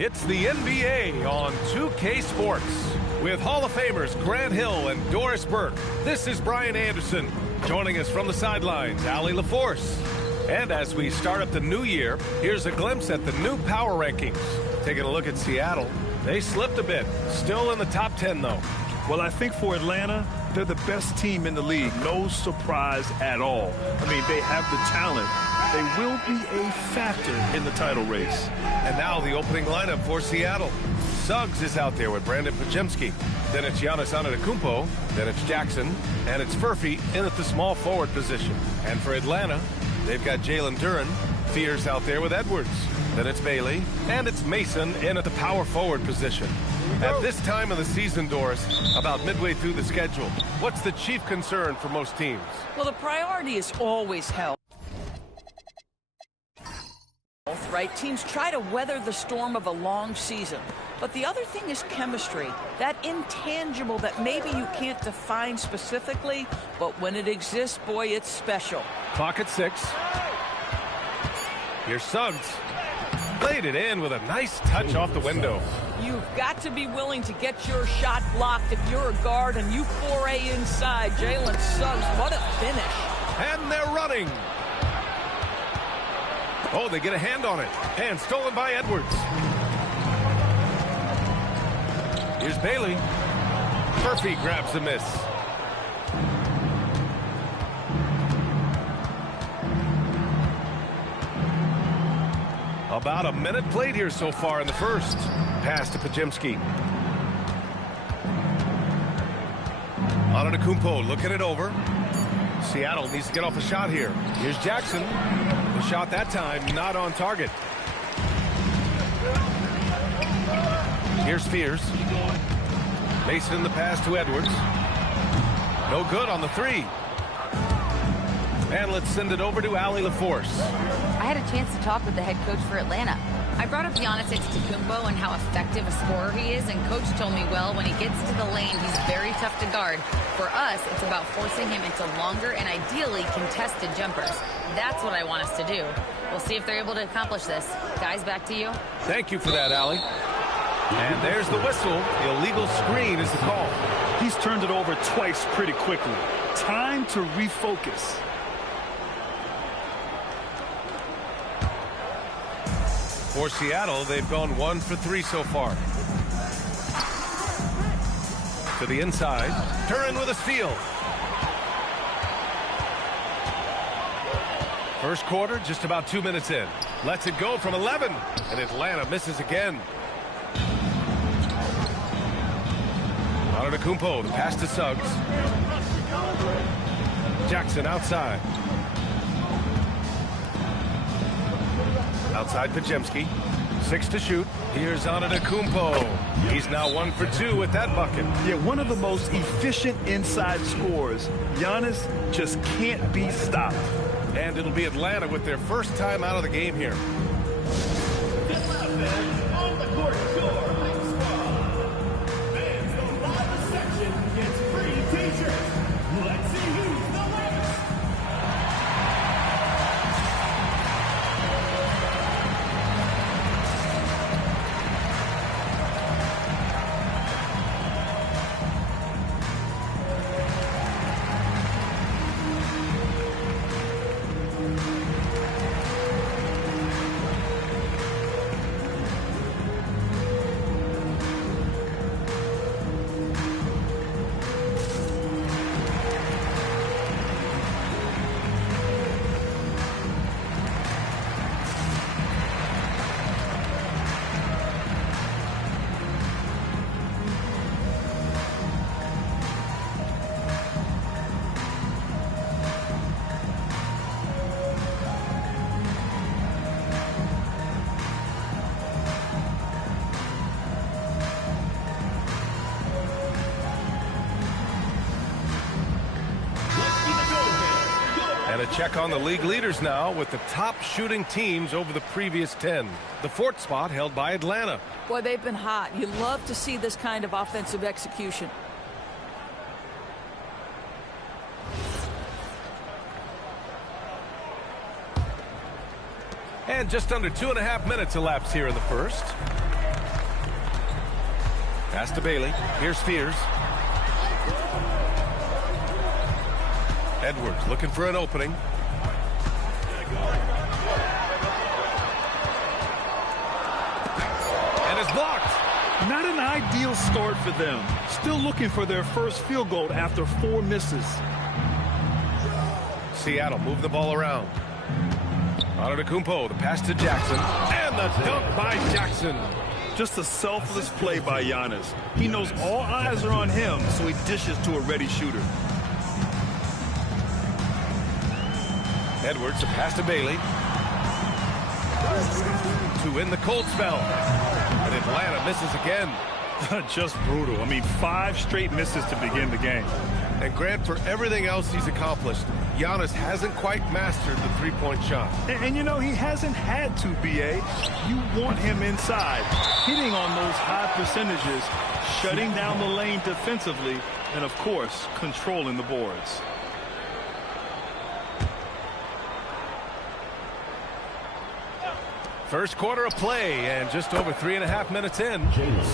It's the NBA on 2K Sports. With Hall of Famers Grant Hill and Doris Burke, this is Brian Anderson. Joining us from the sidelines, Allie LaForce. And as we start up the new year, here's a glimpse at the new power rankings. Taking a look at Seattle, they slipped a bit. Still in the top 10, though. Well, I think for Atlanta, they're the best team in the league. No surprise at all. I mean, they have the talent. They will be a factor in the title race. And now the opening lineup for Seattle. Suggs is out there with Brandon Podziemski. Then it's Giannis Antetokounmpo. Then it's Jackson. And it's Furphy in at the small forward position. And for Atlanta, they've got Jalen Duren. Fears out there with Edwards. Then it's Bailey. And it's Mason in at the power forward position. At this time of the season, Doris, about midway through the schedule, what's the chief concern for most teams? Well, the priority is always health. Right? Teams try to weather the storm of a long season. But the other thing is chemistry. That intangible that maybe you can't define specifically, but when it exists, boy, it's special. Clock at 6. Here's Suggs. Played it in with a nice touch off the window. You've got to be willing to get your shot blocked if you're a guard and you foray inside. Jalen Suggs, what a finish. And they're running. Oh, they get a hand on it. And stolen by Edwards. Here's Bailey. Murphy grabs the miss. About a minute played here so far in the first. Pass to Podziemski. Antetokounmpo looking it over. Seattle needs to get off a shot here. Here's Jackson. The shot that time not on target. Here's Fears. Mason in the pass to Edwards. No good on the three. And let's send it over to Allie LaForce. I had a chance to talk with the head coach for Atlanta. I brought up Giannis Antetokounmpo and how effective a scorer he is, and coach told me, well, when he gets to the lane, he's very tough to guard. For us, it's about forcing him into longer and ideally contested jumpers. That's what I want us to do. We'll see if they're able to accomplish this. Guys, back to you. Thank you for that, Allie. And there's the whistle. The illegal screen is the call. He's turned it over twice pretty quickly. Time to refocus. For Seattle, they've gone 1 for 3 so far. To the inside. Duren with a steal. First quarter, just about 2 minutes in. Lets it go from 11. And Atlanta misses again. Antetokounmpo, the pass to Suggs. Jackson outside. Outside Podziemski. 6 to shoot. Here's Antetokounmpo. He's now 1 for 2 with that bucket. Yeah, one of the most efficient inside scorers. Giannis just can't be stopped. And it'll be Atlanta with their first time out of the game here. On the court, fans of the section gets free t-shirts. Let's see who's the latest. And a check on the league leaders now with the top shooting teams over the previous 10. The 4th spot held by Atlanta. Boy, they've been hot. You love to see this kind of offensive execution. And just under 2.5 minutes elapsed here in the first. Pass to Bailey. Here's Spears. Edwards looking for an opening. And it's blocked. Not an ideal start for them. Still looking for their first field goal after 4 misses. Seattle move the ball around. Antetokounmpo, the pass to Jackson. And the dunk by Jackson. Just a selfless play by Giannis. He knows all eyes are on him, so he dishes to a ready shooter. Edwards, a pass to Bailey. To win the cold spell. And Atlanta misses again. Just brutal. I mean, 5 straight misses to begin the game. And Grant, for everything else he's accomplished, Giannis hasn't quite mastered the three-point shot. And you know, he hasn't had to, B.A. You want him inside, hitting on those high percentages, shutting down the lane defensively, and, of course, controlling the boards. First quarter of play, and just over 3.5 minutes in.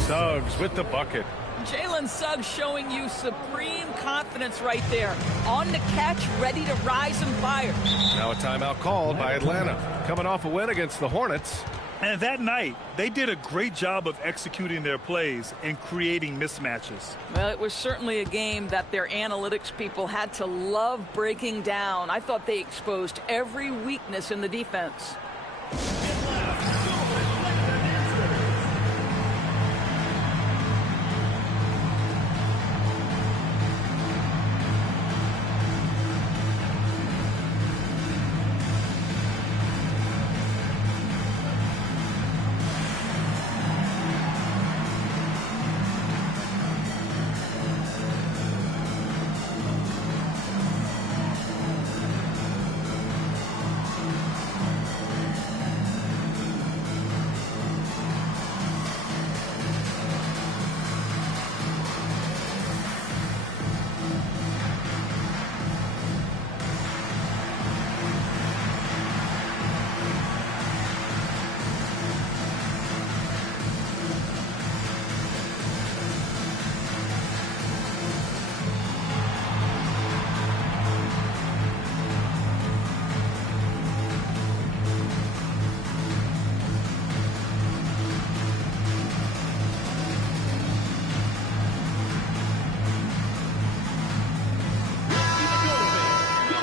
Suggs with the bucket. Jalen Suggs showing you supreme confidence right there. On the catch, ready to rise and fire. Now a timeout called by Atlanta. Coming off a win against the Hornets. And that night, they did a great job of executing their plays and creating mismatches. Well, it was certainly a game that their analytics people had to love breaking down. I thought they exposed every weakness in the defense.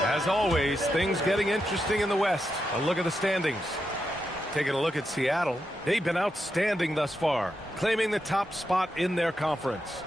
As always, things getting interesting in the West. A look at the standings. Taking a look at Seattle. They've been outstanding thus far, claiming the top spot in their conference.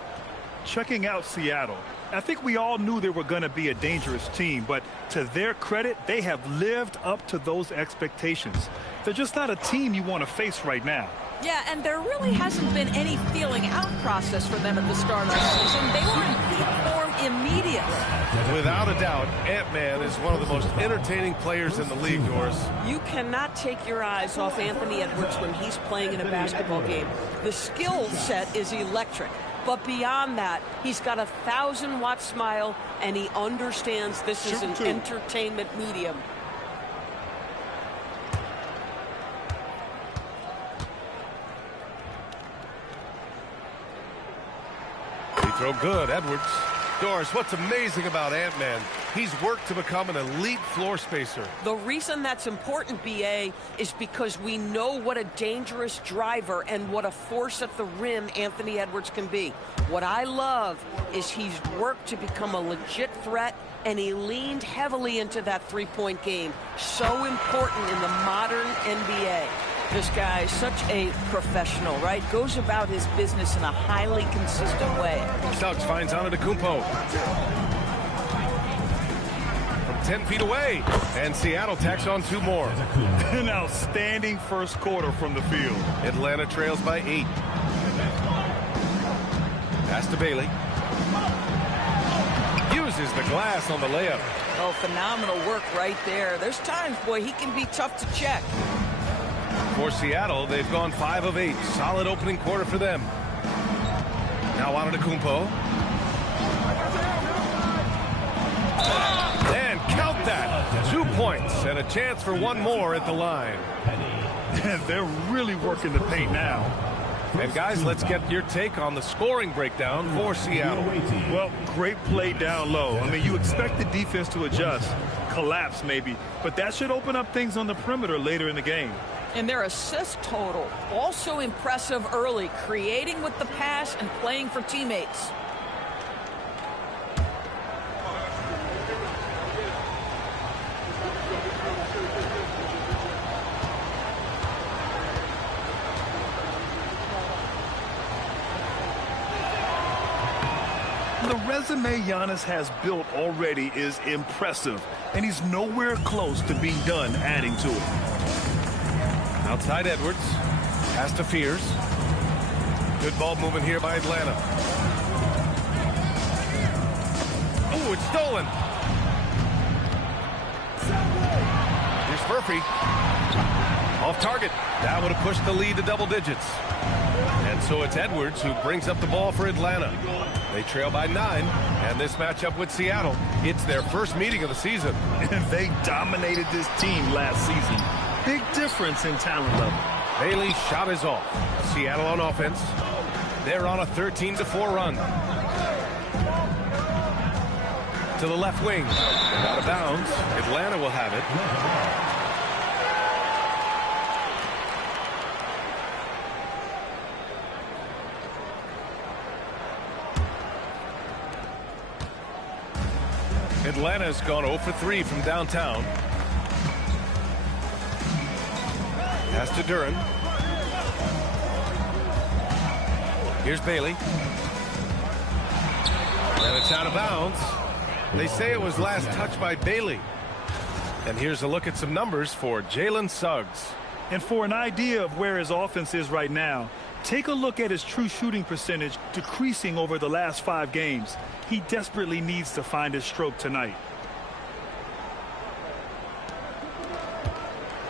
Checking out Seattle, I think we all knew they were going to be a dangerous team, but to their credit, they have lived up to those expectations. They're just not a team you want to face right now. Yeah, and there really hasn't been any feeling out process for them at the start of the season. They were in peak form immediately. Without a doubt, Ant-Man is one of the most entertaining players in the league, Doris. You cannot take your eyes off Anthony Edwards when he's playing in a basketball game. The skill set is electric. But beyond that, he's got a 1,000-watt smile, and he understands this is an entertainment medium. Free throw good, Edwards. Doris, what's amazing about Ant-Man, he's worked to become an elite floor spacer. The reason that's important, B.A., is because we know what a dangerous driver and what a force at the rim Anthony Edwards can be. What I love is he's worked to become a legit threat, and he leaned heavily into that three-point game. So important in the modern NBA. This guy is such a professional, right? Goes about his business in a highly consistent way. Suggs finds Antetokounmpo. From 10 feet away. And Seattle tacks on 2 more. An outstanding first quarter from the field. Atlanta trails by 8. Pass to Bailey. Uses the glass on the layup. Oh, phenomenal work right there. There's times, boy, he can be tough to check. For Seattle, they've gone 5 of 8. Solid opening quarter for them. Now Antetokounmpo. And count that. 2 points and a chance for 1 more at the line. And they're really working the paint now. And guys, let's get your take on the scoring breakdown for Seattle. Well, great play down low. I mean, you expect the defense to adjust, collapse maybe, but that should open up things on the perimeter later in the game. And their assist total, also impressive early, creating with the pass and playing for teammates. The resume Giannis has built already is impressive, and he's nowhere close to being done adding to it. Outside Edwards, pass to Fears. Good ball movement here by Atlanta. Oh, it's stolen. Here's Murphy. Off target. That would have pushed the lead to double digits. And so it's Edwards who brings up the ball for Atlanta. They trail by 9, and this matchup with Seattle, it's their first meeting of the season. And they dominated this team last season. Big difference in talent level. Bailey's shot is off. Seattle on offense. They're on a 13-4 run. To the left wing. Out of bounds. Atlanta will have it. Atlanta's gone 0 for 3 from downtown. Pass to Duran. Here's Bailey. And it's out of bounds. They say it was last touched by Bailey. And here's a look at some numbers for Jalen Suggs. And for an idea of where his offense is right now, take a look at his true shooting percentage decreasing over the last 5 games. He desperately needs to find his stroke tonight.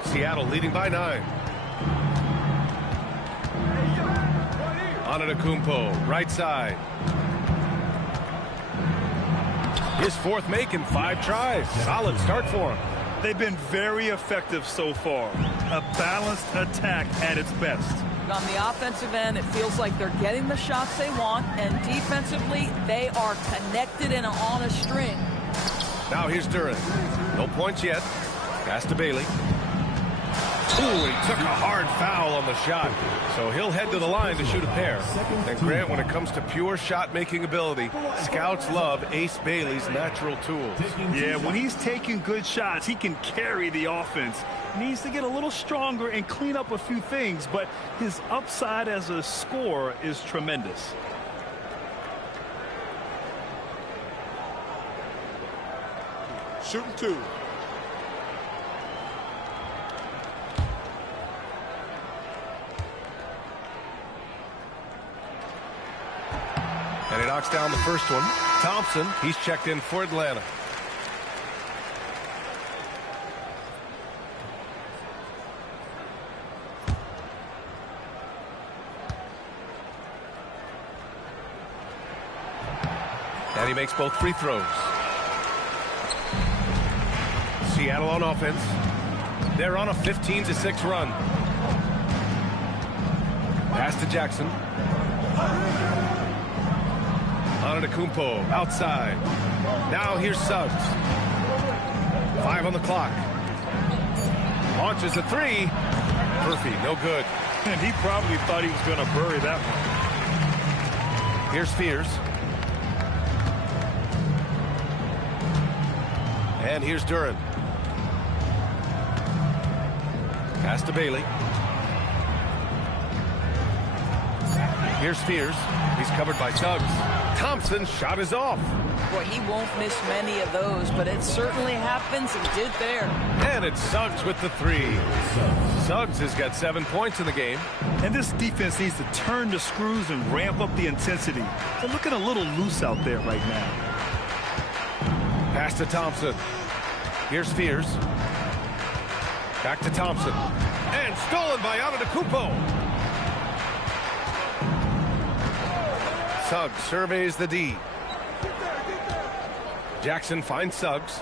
Seattle leading by 9. Antetokounmpo, right side. His 4th make in 5 tries. Solid start for him. They've been very effective so far. A balanced attack at its best. On the offensive end, it feels like they're getting the shots they want, and defensively, they are connected and on a string. Now here's Duran. No points yet. Pass to Bailey. Ooh, he took a hard foul on the shot. So he'll head to the line to shoot a pair. And Grant, when it comes to pure shot-making ability, scouts love Ace Bailey's natural tools. Yeah, when he's taking good shots, he can carry the offense. Needs to get a little stronger and clean up a few things, but his upside as a scorer is tremendous. Shooting 2. And he knocks down the first one. Thompson, he's checked in for Atlanta. And he makes both free throws. Seattle on offense. They're on a 15-6 run. Pass to Jackson. Antetokounmpo outside. Now here's Suggs. 5 on the clock. Launches a 3. Murphy, no good. And he probably thought he was going to bury that one. Here's Fears. And here's Duran. Pass to Bailey. Here's Fears. He's covered by Suggs. Thompson's shot is off. Boy, he won't miss many of those, but it certainly happens and did there. And it's Suggs with the 3. Suggs has got 7 points in the game. And this defense needs to turn the screws and ramp up the intensity. They're looking a little loose out there right now. Pass to Thompson. Here's Fears. Back to Thompson. And stolen by Antetokounmpo. Suggs surveys the D. Jackson finds Suggs.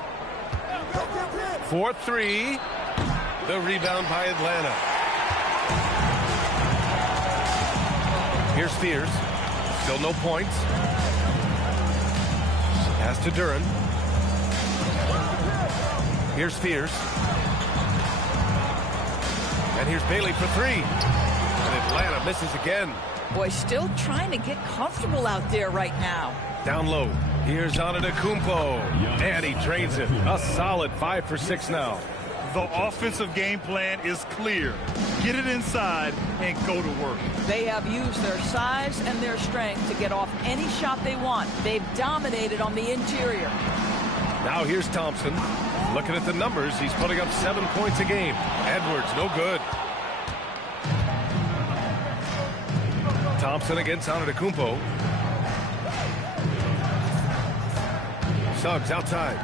4-3. The rebound by Atlanta. Here's Spears. Still no points. Pass to Duran. Here's Spears. And here's Bailey for three. And Atlanta misses again. Boy, still trying to get comfortable out there right now. Down low. Here's Antetokounmpo. And he drains it. A solid 5 for 6 now. The offensive game plan is clear. Get it inside and go to work. They have used their size and their strength to get off any shot they want. They've dominated on the interior. Now here's Thompson. Looking at the numbers, he's putting up 7 points a game. Edwards, no good. Thompson against Antetokounmpo. Suggs outside.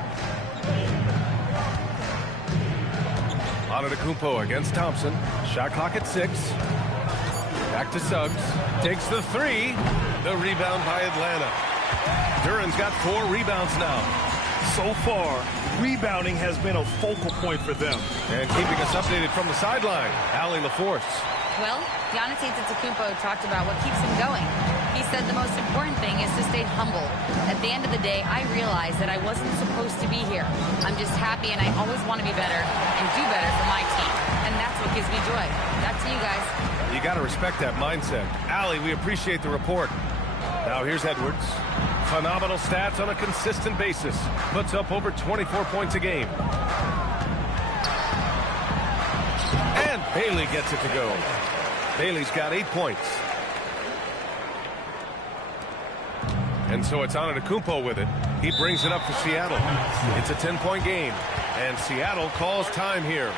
Antetokounmpo against Thompson. Shot clock at 6. Back to Suggs. Takes the three. The rebound by Atlanta. Duran's got 4 rebounds now. So far, rebounding has been a focal point for them. And keeping us updated from the sideline, Allie LaForce. Well, Giannis Antetokounmpo talked about what keeps him going. He said the most important thing is to stay humble. At the end of the day, I realized that I wasn't supposed to be here. I'm just happy, and I always want to be better and do better for my team. And that's what gives me joy. Back to you guys. You got to respect that mindset. Allie, we appreciate the report. Now here's Edwards. Phenomenal stats on a consistent basis. Puts up over 24 points a game. And Bailey gets it to go. Bailey's got 8 points. And so it's Antetokounmpo with it. He brings it up for Seattle. It's a 10-point game. And Seattle calls time here.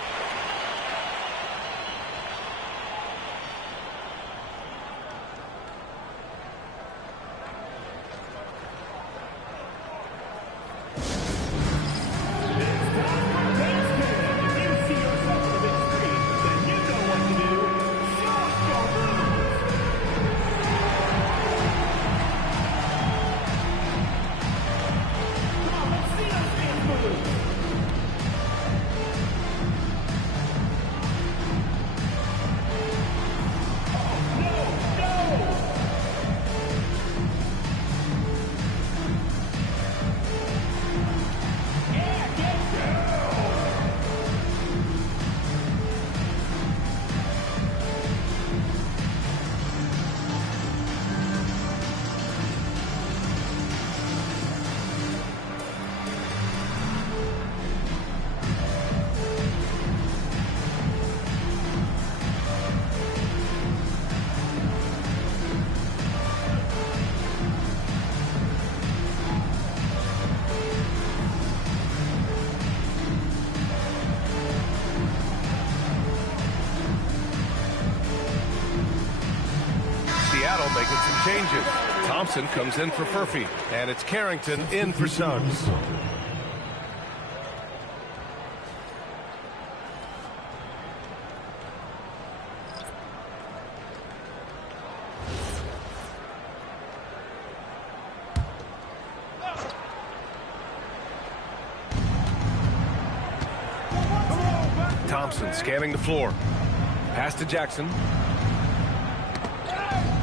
Making some changes. Thompson comes in for Furphy, and it's Carrington in for Suggs. Thompson scanning the floor. Pass to Jackson.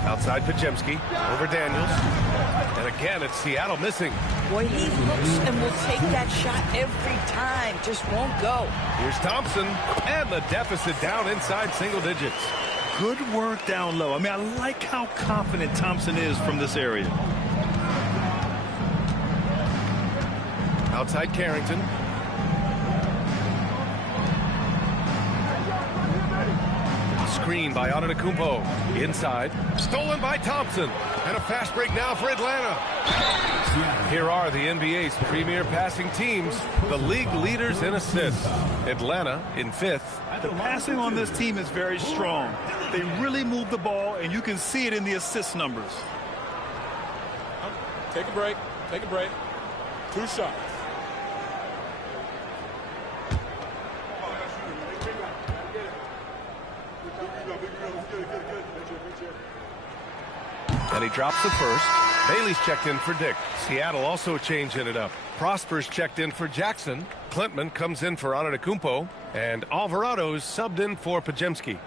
Outside Pajemski, over Daniels. And again, it's Seattle missing. Boy, he looks and will take that shot every time. Just won't go. Here's Thompson, and the deficit down inside single digits. Good work down low. I mean, I like how confident Thompson is from this area. Outside Carrington. Screen by Antetokounmpo. Inside. Stolen by Thompson. And a fast break now for Atlanta. Here are the NBA's premier passing teams. The league leaders in assists. Atlanta in 5th. The passing on this team is very strong. They really move the ball, and you can see it in the assist numbers. Take a break. Take a break. 2 shots. And he drops the first. Bailey's checked in for Dick. Seattle also changing it up. Prosper's checked in for Jackson. Klintman comes in for Antetokounmpo. And Alvarado's subbed in for Pajemski.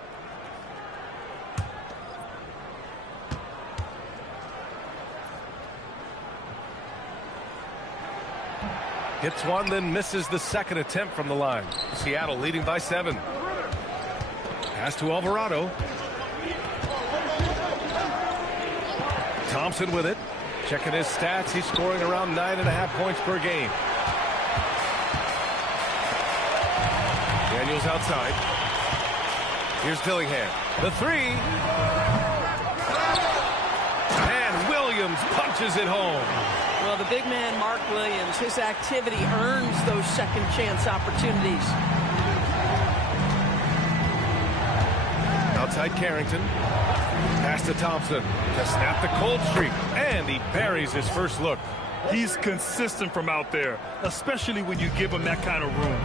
Hits one, then misses the second attempt from the line. Seattle leading by 7. Pass to Alvarado. Thompson with it. Checking his stats. He's scoring around 9.5 points per game. Daniels outside. Here's Dillingham. The 3. And Williams punches it home. Well, the big man, Mark Williams, his activity earns those second chance opportunities. Outside Carrington. Pass to Thompson to snap the cold streak. And he buries his first look. He's consistent from out there, especially when you give him that kind of room.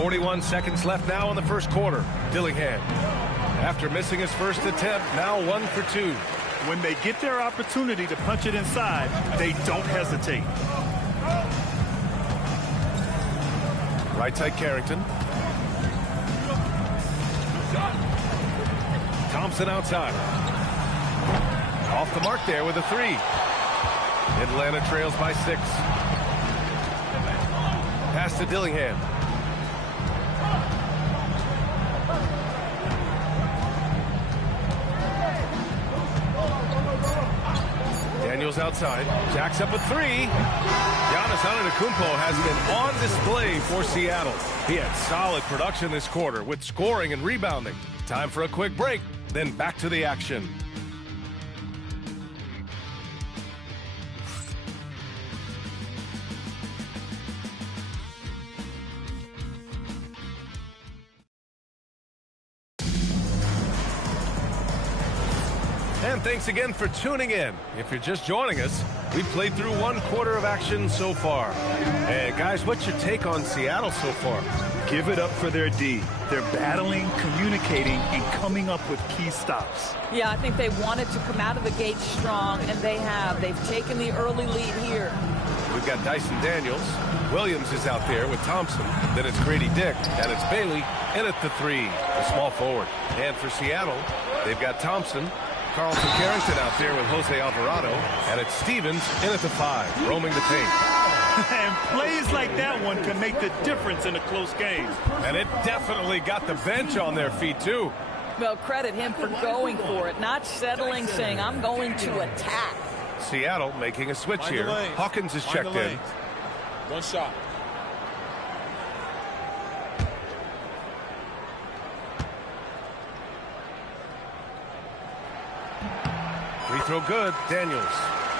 41 seconds left now in the first quarter. Dillingham, after missing his first attempt, now 1 for 2. When they get their opportunity to punch it inside, they don't hesitate. Right side Carrington. Thompson outside. Off the mark there with a 3. Atlanta trails by 6. Pass to Dillingham. Daniels outside. Jacks up a 3. Giannis Antetokounmpo has been on display for Seattle. He had solid production this quarter with scoring and rebounding. Time for a quick break, then back to the action. And thanks again for tuning in. If you're just joining us, we've played through 1 quarter of action so far. And guys, what's your take on Seattle so far? Give it up for their D. They're battling, communicating, and coming up with key stops. Yeah, I think they wanted to come out of the gate strong, and they have. They've taken the early lead here. We've got Dyson Daniels. Williams is out there with Thompson. Then it's Grady Dick, and it's Bailey in at the 3, the small forward. And for Seattle, they've got Thompson, Carlton Carrington out there with Jose Alvarado, and it's Stevens in at the 5, roaming the paint. And plays like that one can make the difference in a close game. And it definitely got the bench on their feet, too. Well, credit him for going for it, not settling, saying, I'm going to attack. Seattle making a switch here. Hawkins is checked in. 1 shot. Free throw good. Daniels.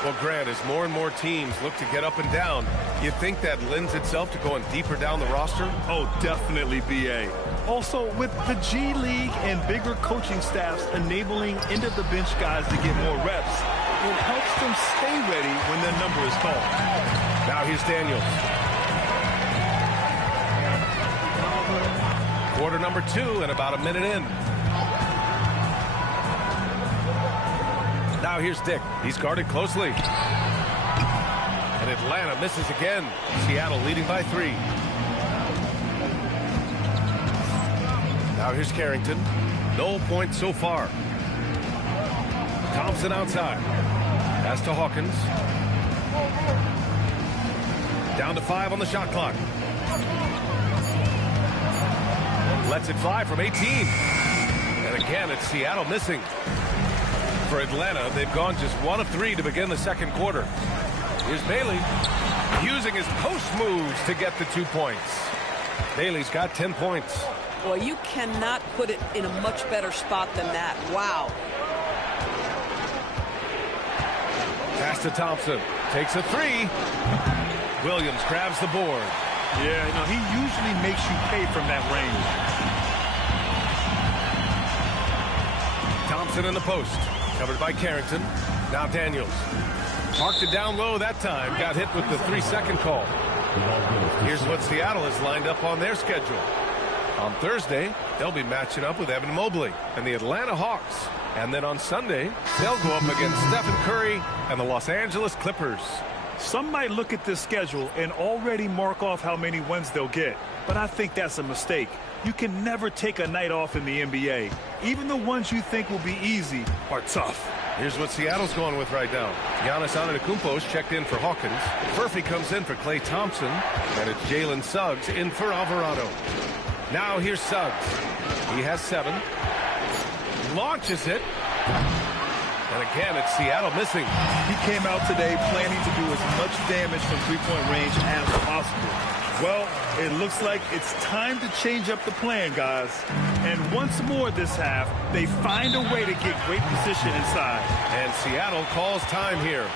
Well, Grant, as more and more teams look to get up and down, you think that lends itself to going deeper down the roster? Oh, definitely, B.A. Also, with the G League and bigger coaching staffs enabling end-of-the-bench guys to get more reps, it helps them stay ready when their number is called. Now here's Daniels. Quarter number 2 and about a minute in. Now here's Dick. He's guarded closely. And Atlanta misses again. Seattle leading by 3. Now here's Carrington. No points so far. Thompson outside. Pass to Hawkins. Down to 5 on the shot clock. Lets it fly from 18. And again, it's Seattle missing. For Atlanta, they've gone just 1 of 3 to begin the second quarter. Here's Bailey using his post moves to get the 2 points. Bailey's got 10 points. Boy, you cannot put it in a much better spot than that. Wow. Pass to Thompson. Takes a 3. Williams grabs the board. Yeah, you know, he usually makes you pay from that range. Thompson in the post. Covered by Carrington. Now Daniels. Marked it down low that time. Got hit with the 3-second call. Here's what Seattle has lined up on their schedule. On Thursday, they'll be matching up with Evan Mobley and the Atlanta Hawks. And then on Sunday, they'll go up against Stephen Curry and the Los Angeles Clippers. Some might look at this schedule and already mark off how many wins they'll get. But I think that's a mistake. You can never take a night off in the NBA. Even the ones you think will be easy are tough. Here's what Seattle's going with right now. Giannis Antetokounmpo's checked in for Hawkins. Murphy comes in for Klay Thompson. And it's Jalen Suggs in for Alvarado. Now here's Suggs. He has 7. Launches it. And again, it's Seattle missing. He came out today planning to do as much damage from three-point range as possible. Well, it looks like it's time to change up the plan, guys. And once more this half, they find a way to get great position inside. And Seattle calls time here.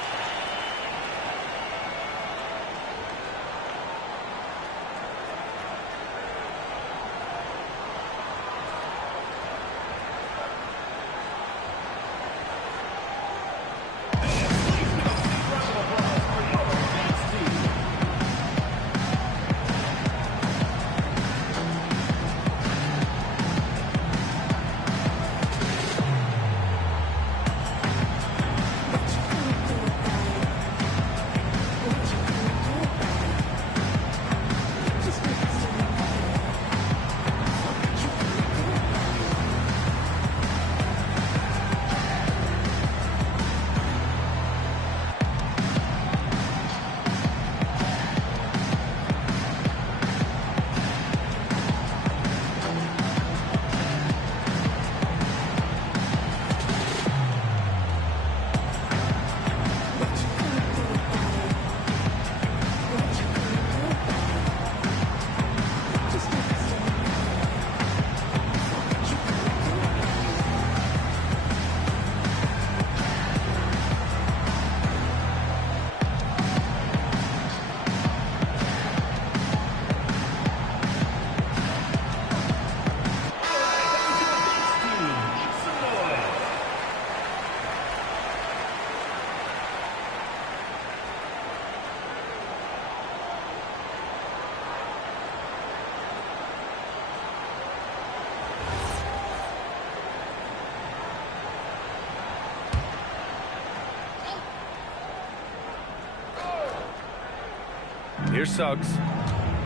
Here's Suggs.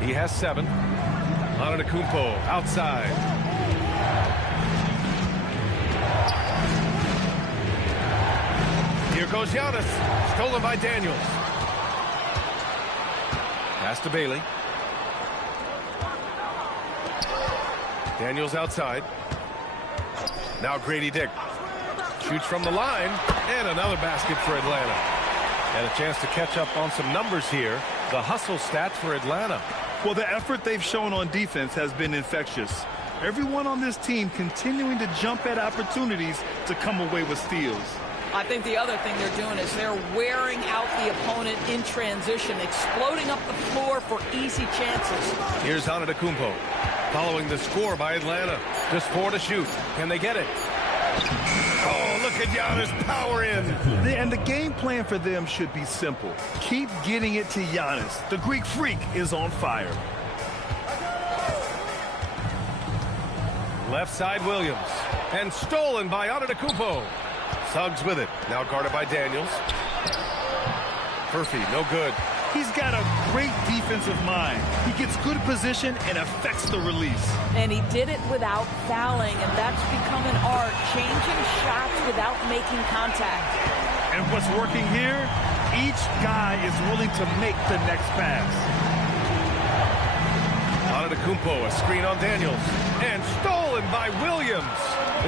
He has 7. Antetokounmpo outside. Here goes Giannis. Stolen by Daniels. Pass to Bailey. Daniels outside. Now Grady Dick. Shoots from the line. And another basket for Atlanta. And a chance to catch up on some numbers here. The hustle stats for Atlanta. Well, the effort they've shown on defense has been infectious. Everyone on this team continuing to jump at opportunities to come away with steals. I think the other thing they're doing is they're wearing out the opponent in transition, exploding up the floor for easy chances. Here's Antetokounmpo following the score by Atlanta. Just 4 to shoot. Can they get it? Oh, look at Giannis power in. And the game plan for them should be simple. Keep getting it to Giannis. The Greek Freak is on fire. Left side Williams. And stolen by Antetokounmpo. Suggs with it. Now guarded by Daniels. Murphy, no good. He's got a great defensive mind. He gets good position and affects the release. And he did it without fouling, and that's become an art, changing shots without making contact. And what's working here? Each guy is willing to make the next pass. Antetokounmpo, a screen on Daniels. And stolen by Williams.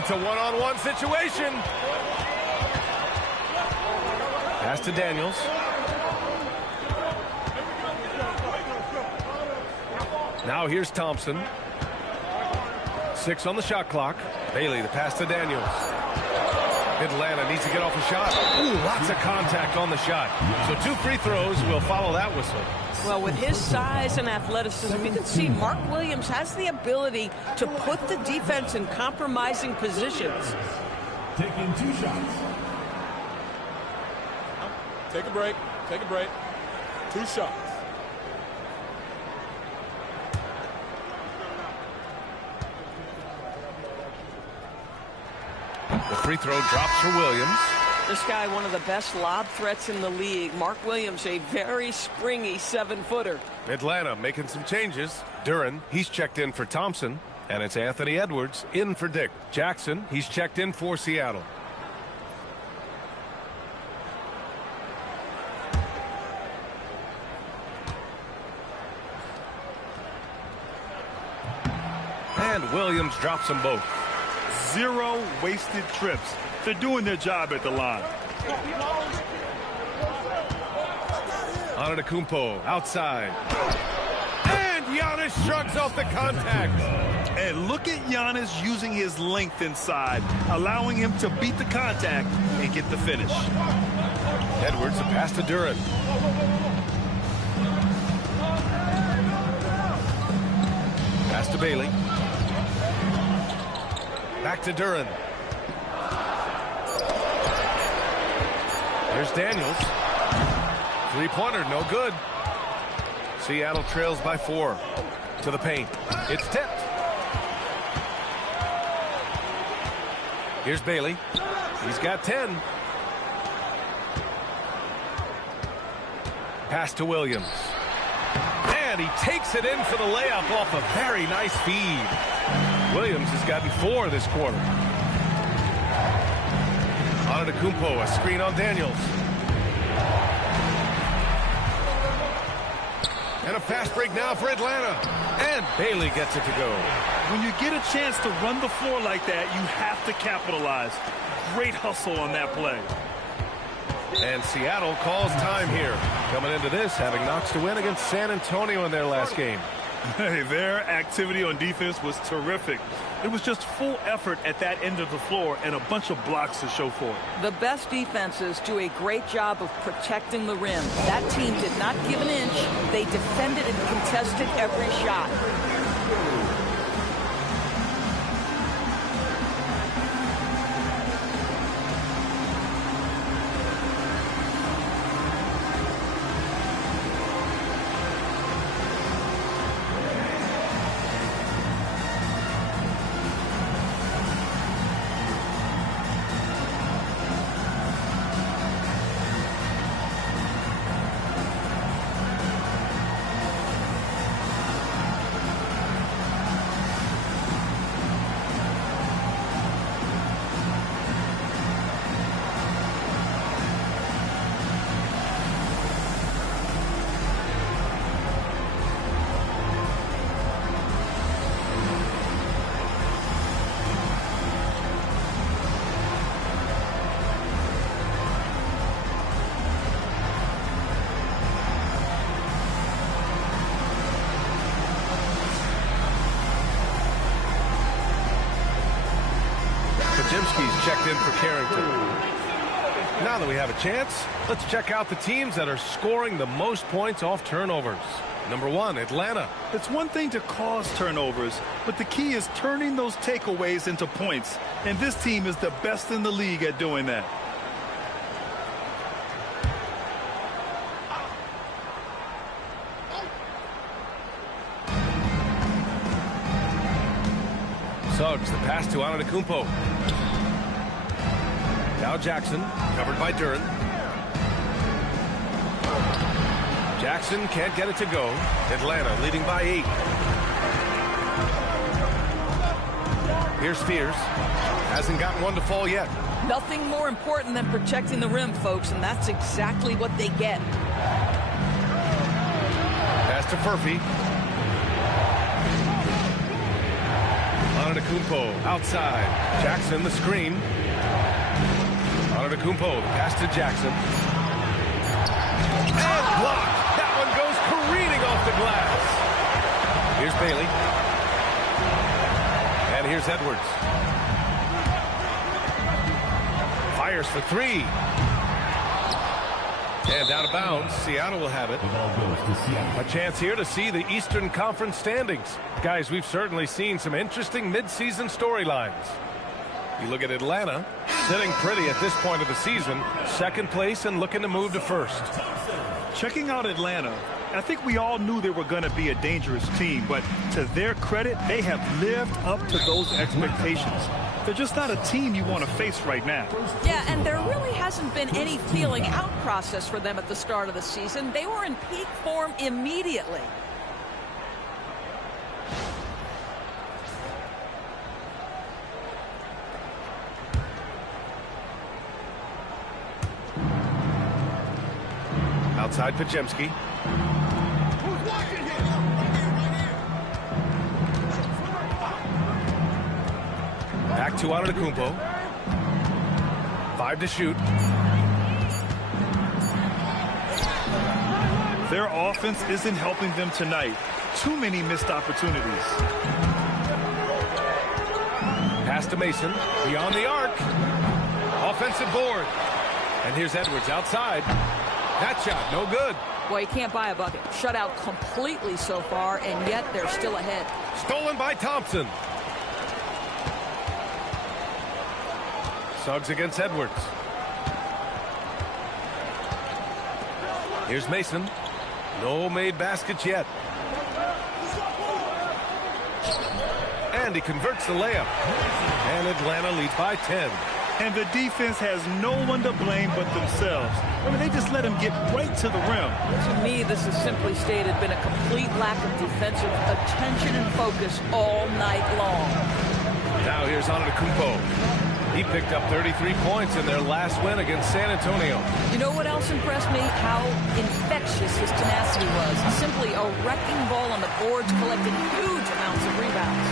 It's a one-on-one situation. Pass to Daniels. Now here's Thompson. 6 on the shot clock. Bailey, the pass to Daniels. Atlanta needs to get off a shot. Ooh, lots of contact on the shot. So 2 free throws will follow that whistle. Well, with his size and athleticism, you can see Mark Williams has the ability to put the defense in compromising positions. Taking 2 shots. Take a break. Take a break. 2 shots. The free throw drops for Williams. This guy, one of the best lob threats in the league. Mark Williams, a very springy 7-footer. Atlanta making some changes. Duren, he's checked in for Thompson. And it's Anthony Edwards in for Dick. Jackson, he's checked in for Seattle. And Williams drops them both. 0 wasted trips. They're doing their job at the line. Antetokounmpo outside. And Giannis shrugs off the contact. And look at Giannis using his length inside, allowing him to beat the contact and get the finish. Edwards, a pass to Duran. Pass to Bailey. Back to Duran. Here's Daniels. Three-pointer, no good. Seattle trails by 4. To the paint. It's tipped. Here's Bailey. He's got 10. Pass to Williams. And he takes it in for the layup off a very nice feed. Williams has gotten 4 this quarter. Antetokounmpo, a screen on Daniels. And a fast break now for Atlanta. And Bailey gets it to go. When you get a chance to run the floor like that, you have to capitalize. Great hustle on that play. And Seattle calls time here. Coming into this, having knocks to win against San Antonio in their last game. Hey, their activity on defense was terrific. It was just full effort at that end of the floor and a bunch of blocks to show for it. The best defenses do a great job of protecting the rim. That team did not give an inch. They defended and contested every shot. Pajemski's checked in for Carrington. Now that we have a chance, let's check out the teams that are scoring the most points off turnovers. Number 1, Atlanta. It's one thing to cause turnovers, but the key is turning those takeaways into points. And this team is the best in the league at doing that. Suggs, the pass to Antetokounmpo. Now Jackson, covered by Duran. Jackson can't get it to go. Atlanta leading by 8. Here's Spears. Hasn't gotten one to fall yet. Nothing more important than protecting the rim, folks, and that's exactly what they get. Pass to Furphy. Antetokounmpo outside. Jackson the screen. Antetokounmpo, the pass to Jackson. And blocked. That one goes careening off the glass. Here's Bailey. And here's Edwards. Fires for 3. And out of bounds. Seattle will have it. A chance here to see the Eastern Conference standings. Guys, we've certainly seen some interesting midseason storylines. You look at Atlanta, sitting pretty at this point of the season, second place and looking to move to first. Checking out Atlanta, I think we all knew they were going to be a dangerous team, but to their credit, they have lived up to those expectations. They're just not a team you want to face right now. Yeah, and there really hasn't been any feeling out process for them at the start of the season. They were in peak form immediately. Outside Pajemski. Back to Antetokounmpo. 5 to shoot. Their offense isn't helping them tonight. Too many missed opportunities. Pass to Mason. Beyond the arc. Offensive board. And here's Edwards outside. That shot, no good. Well, you can't buy a bucket. Shut out completely so far, and yet they're still ahead. Stolen by Thompson. Suggs against Edwards. Here's Mason. No made baskets yet. And he converts the layup. And Atlanta leads by 10. And the defense has no one to blame but themselves. I mean, they just let him get right to the rim. To me, this has simply stated been a complete lack of defensive attention and focus all night long. Now here's Antetokounmpo. He picked up 33 points in their last win against San Antonio. You know what else impressed me? How infectious his tenacity was. Simply a wrecking ball on the boards, collecting huge amounts of rebounds.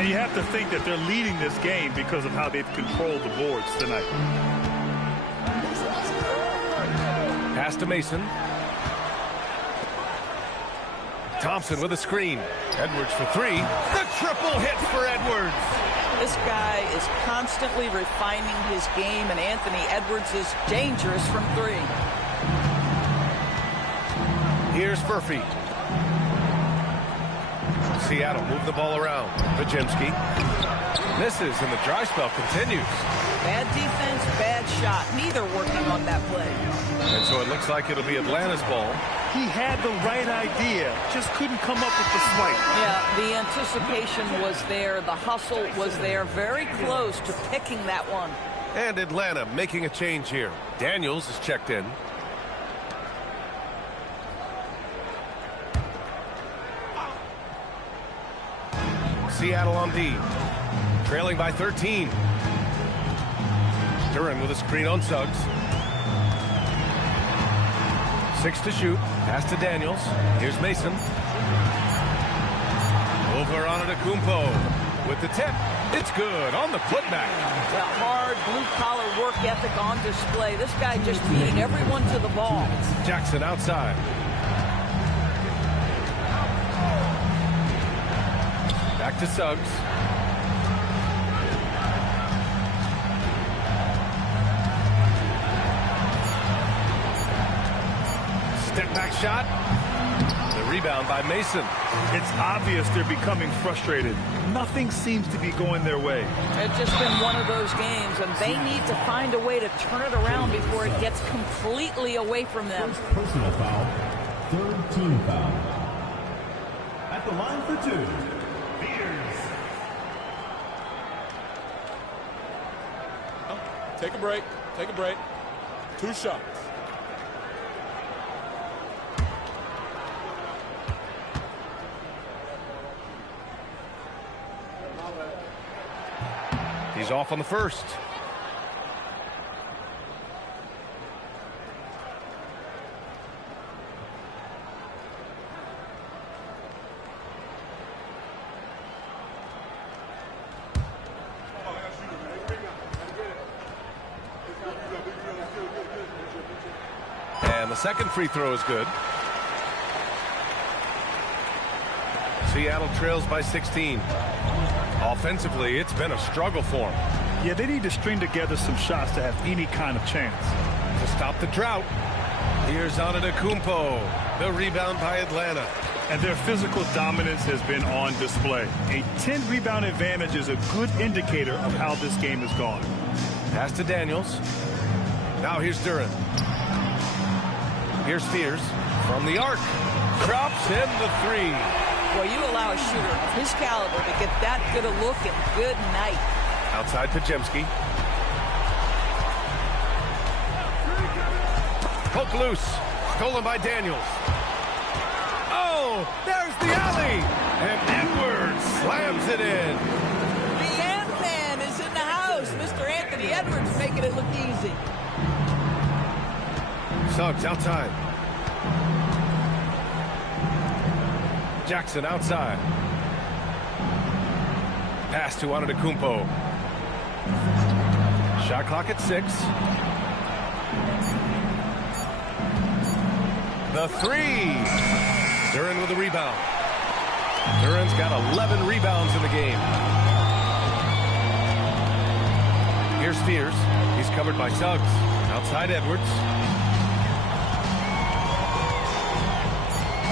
And you have to think that they're leading this game because of how they've controlled the boards tonight. Pass to Mason. Thompson with a screen. Edwards for 3. The triple hit for Edwards. This guy is constantly refining his game, and Anthony Edwards is dangerous from 3. Here's Furphy. Seattle move the ball around. Pajemski misses, and the dry spell continues. Bad defense, bad shot. Neither working on that play. And so it looks like it'll be Atlanta's ball. He had the right idea, just couldn't come up with the swipe. Yeah, the anticipation was there. The hustle was there. Very close to picking that one. And Atlanta making a change here. Daniels is checked in. Seattle on D. Trailing by 13. Duran with a screen on Suggs. 6 to shoot. Pass to Daniels. Here's Mason. Over Antetokounmpo with the tip. It's good on the putback. The hard blue-collar work ethic on display. This guy just beating everyone to the ball. Jackson outside. Back to Suggs. Step back shot. The rebound by Mason. It's obvious they're becoming frustrated. Nothing seems to be going their way. It's just been one of those games, and they need to find a way to turn it around before it gets completely away from them. First personal foul, third team foul. At the line for 2, Beers. Take a break. Take a break. 2 shots. He's off on the first. And the second free throw is good. Seattle trails by 16. Offensively, it's been a struggle for them. Yeah, they need to string together some shots to have any kind of chance. To stop the drought, here's Antetokounmpo. The rebound by Atlanta. And their physical dominance has been on display. A 10-rebound advantage is a good indicator of how this game has gone. Pass to Daniels. Now here's Duran. Here's Spears from the arc. Drops in the 3. Well, you allow a shooter of his caliber to get that good a look, and good night. Outside Pajemski. Poke loose. Stolen by Daniels. Oh, there's the alley. And Edwards slams it in. The Ant-Man is in the house. Mr. Anthony Edwards making it look easy. Suggs outside. Jackson outside. Pass to Antetokounmpo. Shot clock at 6. The three. Duren with a rebound. Duren's got 11 rebounds in the game. Here's Spears. He's covered by Suggs. Outside Edwards.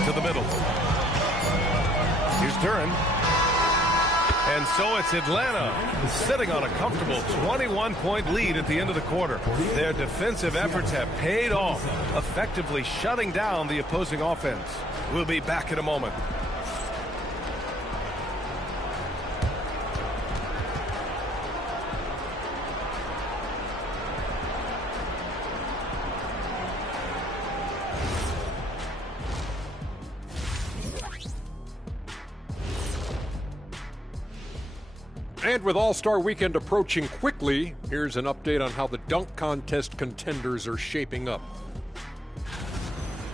To the middle. Here's Duren. And so it's Atlanta sitting on a comfortable 21-point lead at the end of the quarter. Their defensive efforts have paid off, effectively shutting down the opposing offense. We'll be back in a moment. And with All-Star Weekend approaching quickly, here's an update on how the dunk contest contenders are shaping up.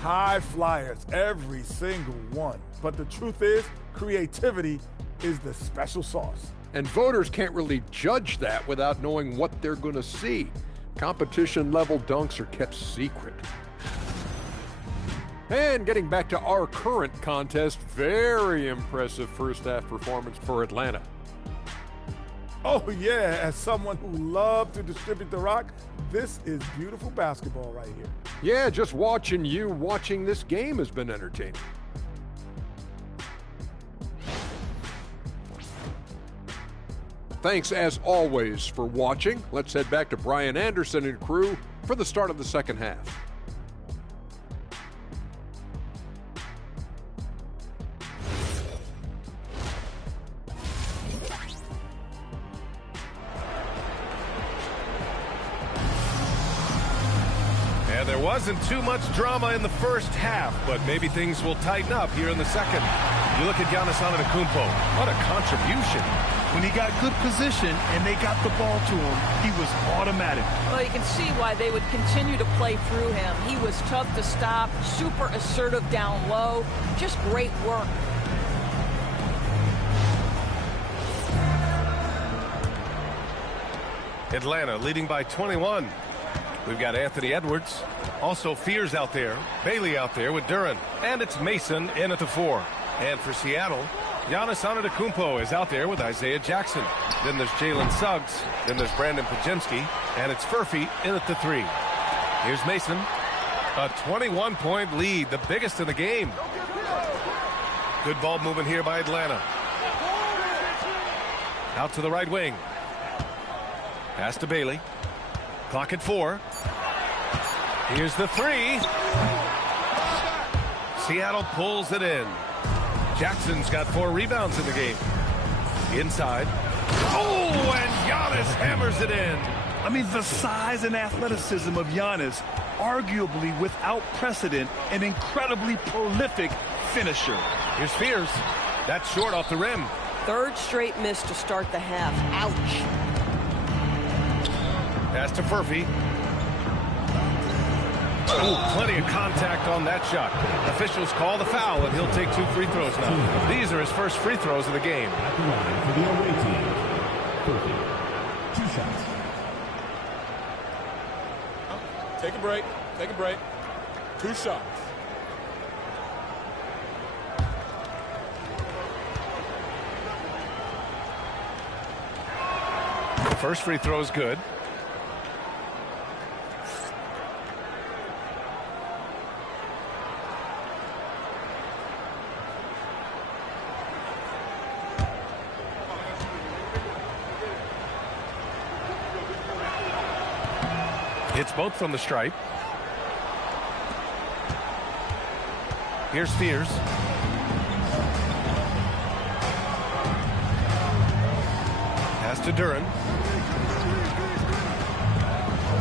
High flyers, every single one. But the truth is, creativity is the special sauce. And voters can't really judge that without knowing what they're going to see. Competition-level dunks are kept secret. And getting back to our current contest, very impressive first-half performance for Atlanta. Oh yeah, as someone who loves to distribute the rock, this is beautiful basketball right here. Yeah, just watching this game has been entertaining. Thanks as always for watching. Let's head back to Brian Anderson and crew for the start of the second half. There wasn't too much drama in the first half, but maybe things will tighten up here in the second. You look at Giannis Antetokounmpo. What a contribution. When he got good position and they got the ball to him, he was automatic. Well, you can see why they would continue to play through him. He was tough to stop, super assertive down low. Just great work. Atlanta leading by 21. We've got Anthony Edwards. Also Fears out there. Bailey out there with Duren. And it's Mason in at the 4. And for Seattle, Giannis Antetokounmpo is out there with Isaiah Jackson. Then there's Jalen Suggs. Then there's Brandon Pajemski. And it's Furphy in at the 3. Here's Mason. A 21-point lead, the biggest in the game. Good ball movement here by Atlanta. Out to the right wing. Pass to Bailey. Clock at 4. Here's the 3. Seattle pulls it in. Jackson's got 4 rebounds in the game. Inside. Oh, and Giannis hammers it in. I mean, the size and athleticism of Giannis, arguably without precedent, an incredibly prolific finisher. Here's Spears. That's short off the rim. Third straight miss to start the half. Ouch. Pass to Furphy. Oh, plenty of contact on that shot. Officials call the foul, and he'll take 2 free throws now. These are his first free throws of the game. At the line for the away team, Furphy. 2 shots. Take a break. Take a break. 2 shots. First free throw is good. Hits both from the stripe. Here's Spears. Pass to Duren.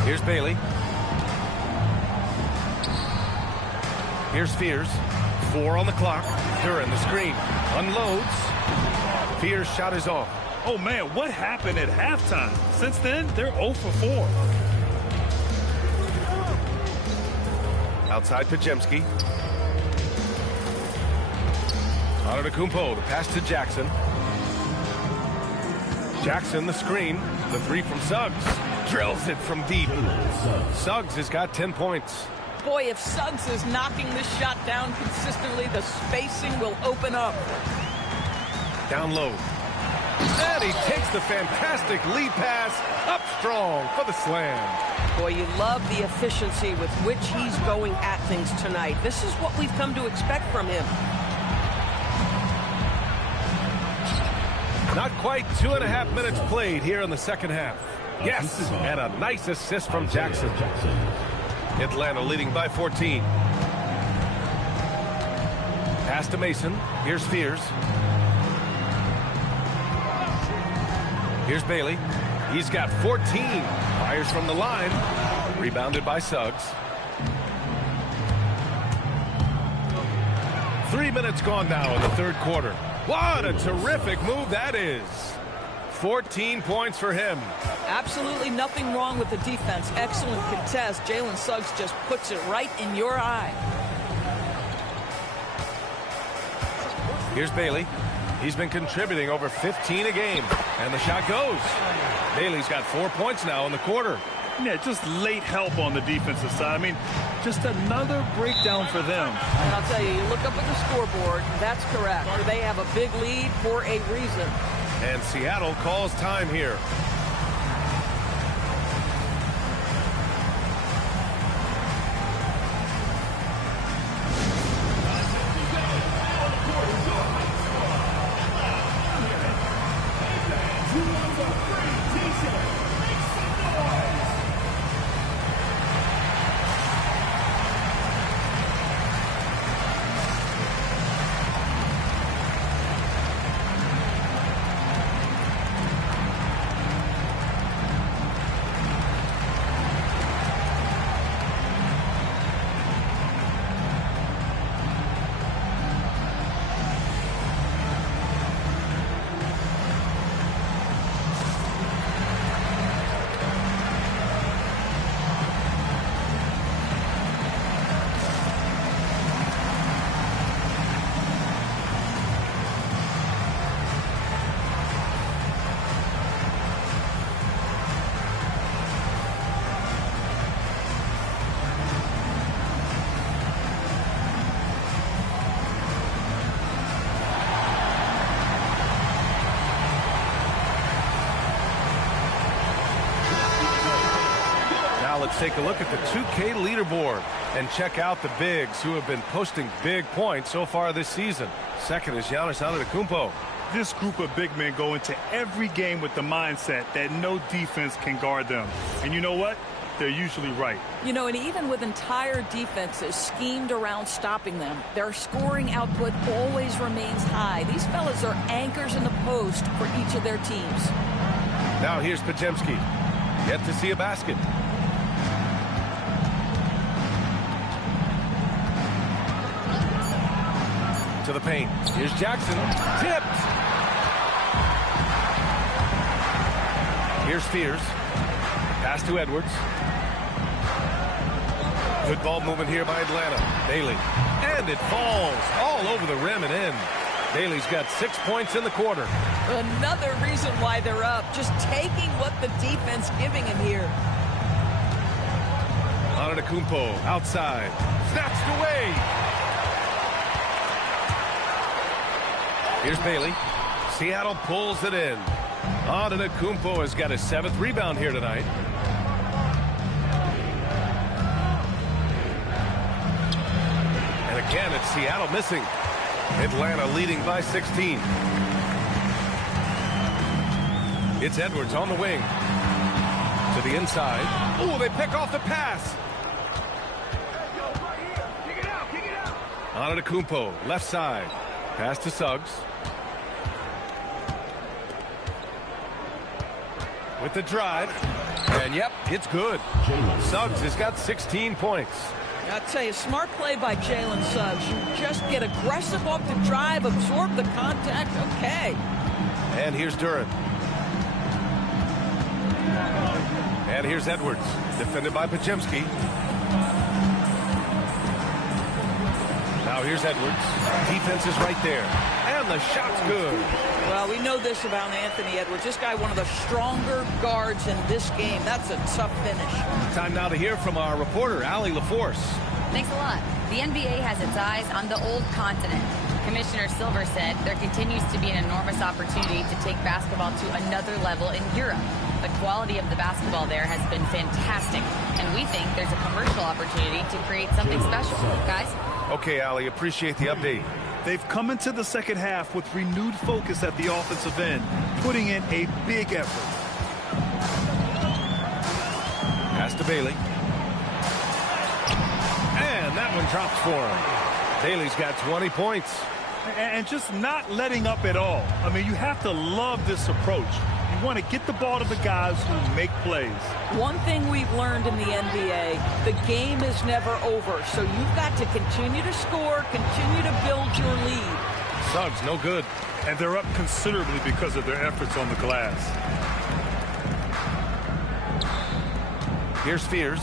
Here's Bailey. Here's Spears. 4 on the clock. Duren the screen. Unloads. Spears' shot is off. Oh, man, what happened at halftime? Since then, they're 0 for 4. Outside Pajemski. Antetokounmpo, the pass to Jackson. Jackson, the screen. The three from Suggs. Drills it from deep. Suggs has got 10 points. Boy, if Suggs is knocking this shot down consistently, the spacing will open up. Down low. And he takes the fantastic lead pass up strong for the slam. Boy, you love the efficiency with which he's going at things tonight. This is what we've come to expect from him. Not quite 2.5 minutes played here in the second half. Yes, and a nice assist from Jackson. Atlanta leading by 14. Pass to Mason. Here's Fears. Here's Bailey. He's got 14. Fires from the line. Rebounded by Suggs. 3 minutes gone now in the third quarter. What a terrific move that is. 14 points for him. Absolutely nothing wrong with the defense. Excellent contest. Jalen Suggs just puts it right in your eye. Here's Bailey. He's been contributing over 15 a game. And the shot goes. Bailey's got 4 points now in the quarter. Yeah, just late help on the defensive side. I mean, just another breakdown for them. And I'll tell you, you look up at the scoreboard, that's correct. They have a big lead for a reason. And Seattle calls time here. Let's take a look at the 2K leaderboard and check out the bigs who have been posting big points so far this season. Second is Giannis Antetokounmpo. This group of big men go into every game with the mindset that no defense can guard them. And you know what? They're usually right. You know, and even with entire defenses schemed around stopping them, their scoring output always remains high. These fellas are anchors in the post for each of their teams. Now here's Pajemski. Yet to see a basket. To the paint. Here's Jackson. Tipped. Here's Fears. Pass to Edwards. Good ball movement here by Atlanta. Bailey. And it falls all over the rim and in. Bailey's got 6 points in the quarter. Another reason why they're up. Just taking what the defense giving him here. Antetokounmpo outside. Snatched away. Here's Bailey. Seattle pulls it in. Antetokounmpo has got his 7th rebound here tonight. And again, it's Seattle missing. Atlanta leading by 16. It's Edwards on the wing. To the inside. Oh, they pick off the pass. Antetokounmpo, left side. Pass to Suggs. With the drive. And yep, it's good. Suggs has got 16 points. I'll tell you, smart play by Jalen Suggs. You just get aggressive off the drive, absorb the contact. Okay. And here's Duran. And here's Edwards. Defended by Pajemski. Now here's Edwards. Defense is right there. And the shot's good. Well, we know this about Anthony Edwards. This guy, one of the stronger guards in this game. That's a tough finish. Time now to hear from our reporter, Allie LaForce. Thanks a lot. The NBA has its eyes on the old continent. Commissioner Silver said there continues to be an enormous opportunity to take basketball to another level in Europe. The quality of the basketball there has been fantastic, and we think there's a commercial opportunity to create something special. Guys? Okay, Allie, appreciate the update. They've come into the second half with renewed focus at the offensive end, putting in a big effort. Pass to Bailey. And that one drops for him. Bailey's got 20 points. And just not letting up at all. I mean, you have to love this approach. You want to get the ball to the guys who make plays. One thing we've learned in the NBA, the game is never over. So you've got to continue to score, continue to build your lead. Suggs, no good. And they're up considerably because of their efforts on the glass. Here's Fears.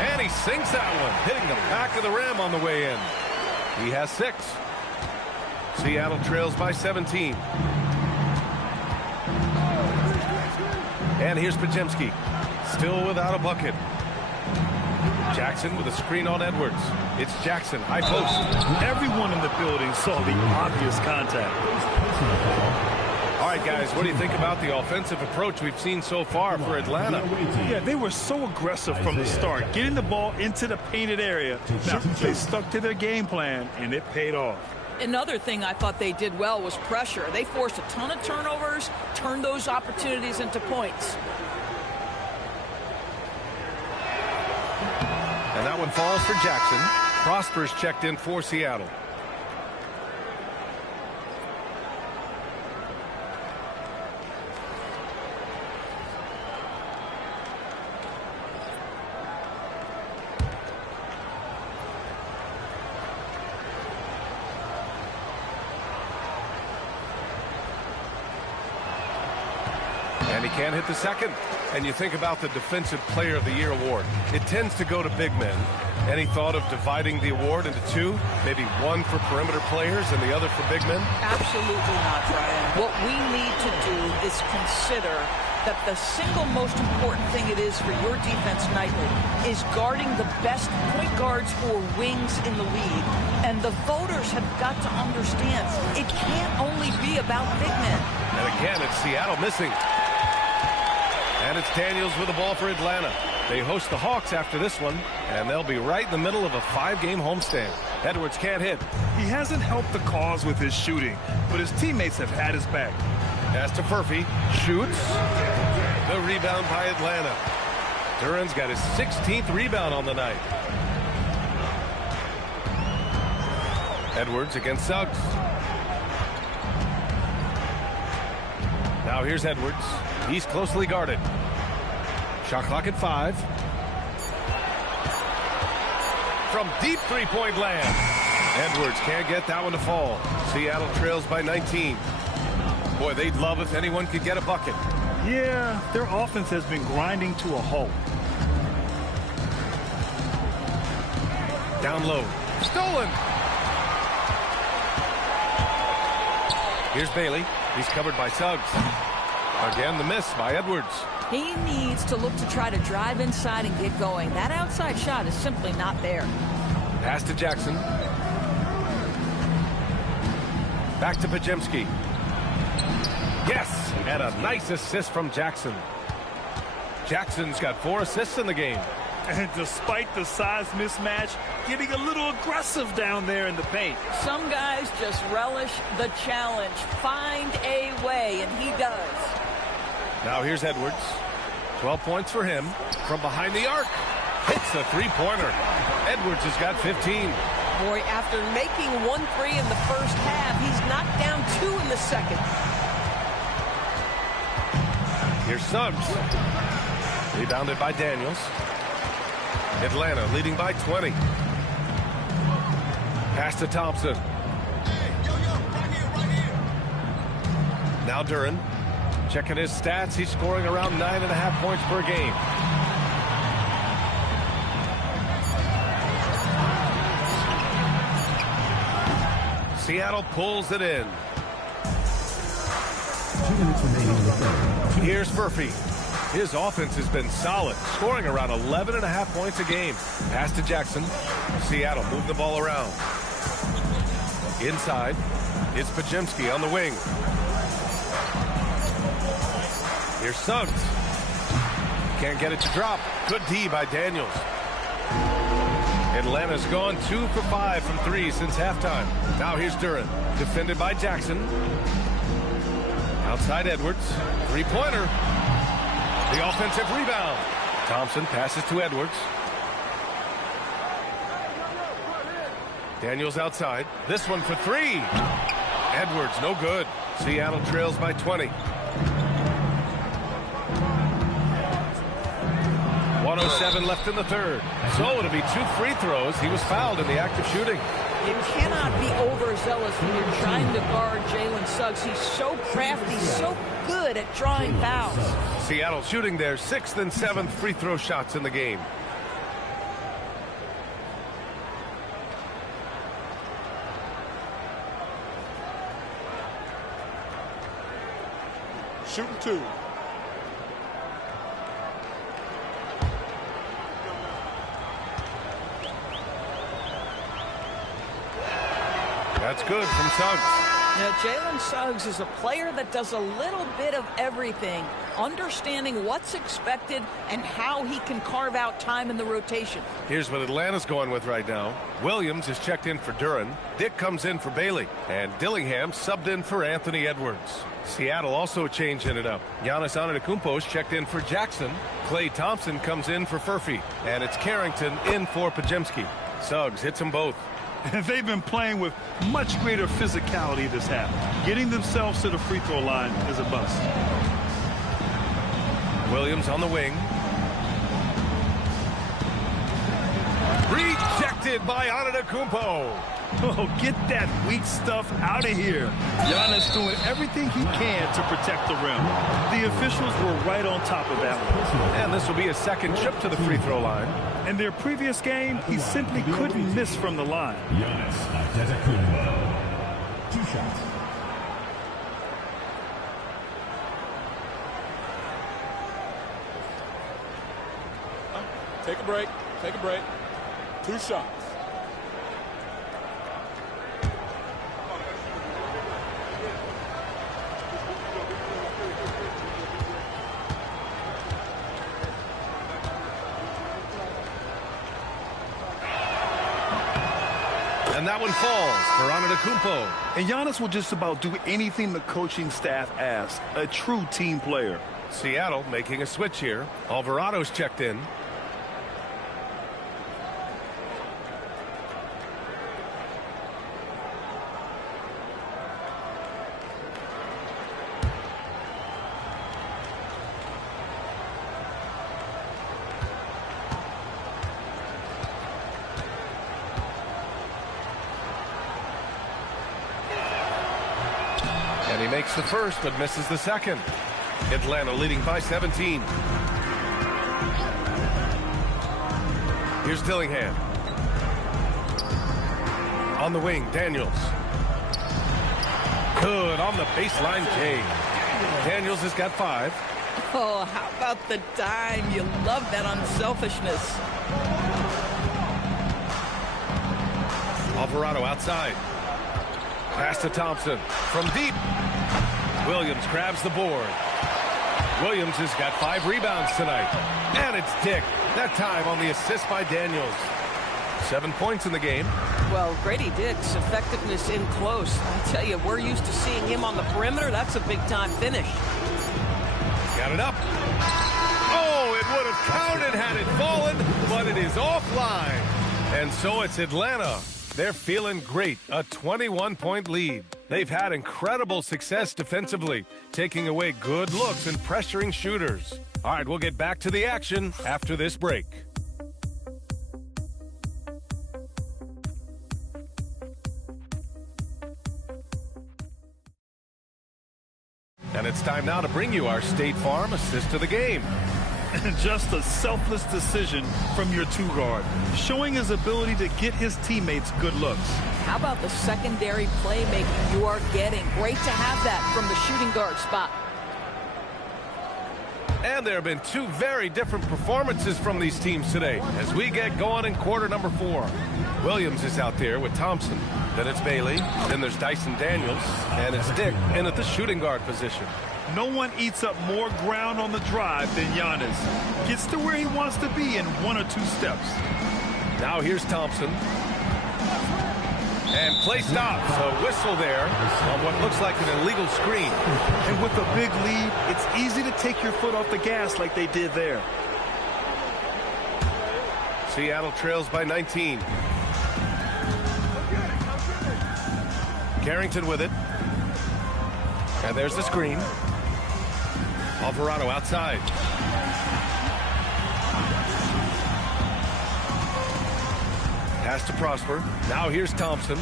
And he sinks that one, hitting the back of the rim on the way in. He has 6. Seattle trails by 17. And here's Pajemski, still without a bucket. Jackson with a screen on Edwards. It's Jackson, high post. Everyone in the building saw the obvious contact. All right, guys, what do you think about the offensive approach we've seen so far for Atlanta? Yeah, they were so aggressive from the start, getting the ball into the painted area. Now, they stuck to their game plan, and it paid off. Another thing I thought they did well was pressure. They forced a ton of turnovers, turned those opportunities into points. And that one falls for Jackson. Prosper's checked in for Seattle. And he can't hit the second. And you think about the Defensive Player of the Year award. It tends to go to big men. Any thought of dividing the award into 2? Maybe one for perimeter players and the other for big men? Absolutely not, Brian. What we need to do is consider that the single most important thing it is for your defense nightly is guarding the best point guards or wings in the league. And the voters have got to understand it can't only be about big men. And again, it's Seattle missing. And it's Daniels with the ball for Atlanta. They host the Hawks after this one, and they'll be right in the middle of a 5-game homestand. Edwards can't hit. He hasn't helped the cause with his shooting, but his teammates have had his back. Pass to Furphy. Shoots. The rebound by Atlanta. Duran's got his 16th rebound on the night. Edwards against Suggs. Now here's Edwards. He's closely guarded. Shot clock at 5. From deep three-point land. Edwards can't get that one to fall. Seattle trails by 19. Boy, they'd love if anyone could get a bucket. Yeah, their offense has been grinding to a halt. Down low. Stolen. Here's Bailey. He's covered by Suggs. Again, the miss by Edwards. He needs to look to try to drive inside and get going. That outside shot is simply not there. Pass to Jackson. Back to Pajemski. Yes, and a nice assist from Jackson. Jackson's got 4 assists in the game. And despite the size mismatch, getting a little aggressive down there in the paint. Some guys just relish the challenge. Find a way, and he does. Now here's Edwards. 12 points for him. From behind the arc. Hits the three-pointer. Edwards has got 15. Boy, after making 1 3 in the first half, he's knocked down 2 in the second. Here's Suggs. Rebounded by Daniels. Atlanta leading by 20. Pass to Thompson. Now Duran. Checking his stats. He's scoring around 9.5 points per game. Seattle pulls it in. 2 minutes remaining in the third. Here's Furphy. His offense has been solid, scoring around 11.5 points a game. Pass to Jackson. Seattle move the ball around. Inside, it's Pajemski on the wing. Here's Suggs. Can't get it to drop. Good D by Daniels. Atlanta's gone 2 for 5 from 3 since halftime. Now here's Duren, defended by Jackson. Outside Edwards, three-pointer. The offensive rebound. Thompson passes to Edwards. Daniels outside. This one for 3. Edwards, no good. Seattle trails by 20. 1:07 left in the third. So it'll be 2 free throws. He was fouled in the act of shooting. You cannot be overzealous when you're trying to guard Jalen Suggs. He's so crafty, so good at drawing fouls. Seattle shooting their 6th and 7th free throw shots in the game. Shooting 2. That's good from Suggs. Now, Jalen Suggs is a player that does a little bit of everything, understanding what's expected and how he can carve out time in the rotation. Here's what Atlanta's going with right now. Williams is checked in for Duren. Dick comes in for Bailey. And Dillingham subbed in for Anthony Edwards. Seattle also changing it up. Giannis Antetokounmpo is checked in for Jackson. Klay Thompson comes in for Furphy. And it's Carrington in for Pajemski. Suggs hits them both. And they've been playing with much greater physicality this half. Getting themselves to the free throw line is a bust. Williams on the wing. Rejected by Antetokounmpo. Oh, get that weak stuff out of here. Giannis doing everything he can to protect the rim. The officials were right on top of that one. And this will be a second trip to the free throw line. In their previous game, he simply couldn't miss from the line. Giannis Antetokounmpo. 2 shots. Take a break. Take a break. 2 shots. And that one falls for Antetokounmpo. And Giannis will just about do anything the coaching staff asks. A true team player. Seattle making a switch here. Alvarado's checked in. And he makes the first, but misses the second. Atlanta leading by 17. Here's Dillingham. On the wing, Daniels. Good on the baseline, Jay. Daniels has got 5. Oh, how about the dime? You love that unselfishness. Alvarado outside. Pass to Thompson from deep. Williams grabs the board. Williams has got 5 rebounds tonight. And it's Dick. That time on the assist by Daniels. 7 points in the game. Well, Grady Dick's effectiveness in close. I tell you, we're used to seeing him on the perimeter. That's a big-time finish. Got it up. Oh, it would have counted had it fallen, but it is offline. And so it's Atlanta. They're feeling great, a 21-point lead. They've had incredible success defensively, taking away good looks and pressuring shooters. All right, we'll get back to the action after this break. And it's time now to bring you our State Farm assist of the game. Just a selfless decision from your 2 guard, showing his ability to get his teammates good looks. How about the secondary playmaking you are getting? Great to have that from the shooting guard spot. And there have been two very different performances from these teams today as we get going in quarter number 4. Williams is out there with Thompson. Then it's Bailey. Then there's Dyson Daniels. And it's Dick in at the shooting guard position. No one eats up more ground on the drive than Giannis. Gets to where he wants to be in 1 or 2 steps. Now here's Thompson. And play stops. A whistle there on what looks like an illegal screen. And with a big lead, it's easy to take your foot off the gas like they did there. Seattle trails by 19. Carrington with it. And there's the screen. Alvarado outside. Pass to Prosper. Now here's Thompson.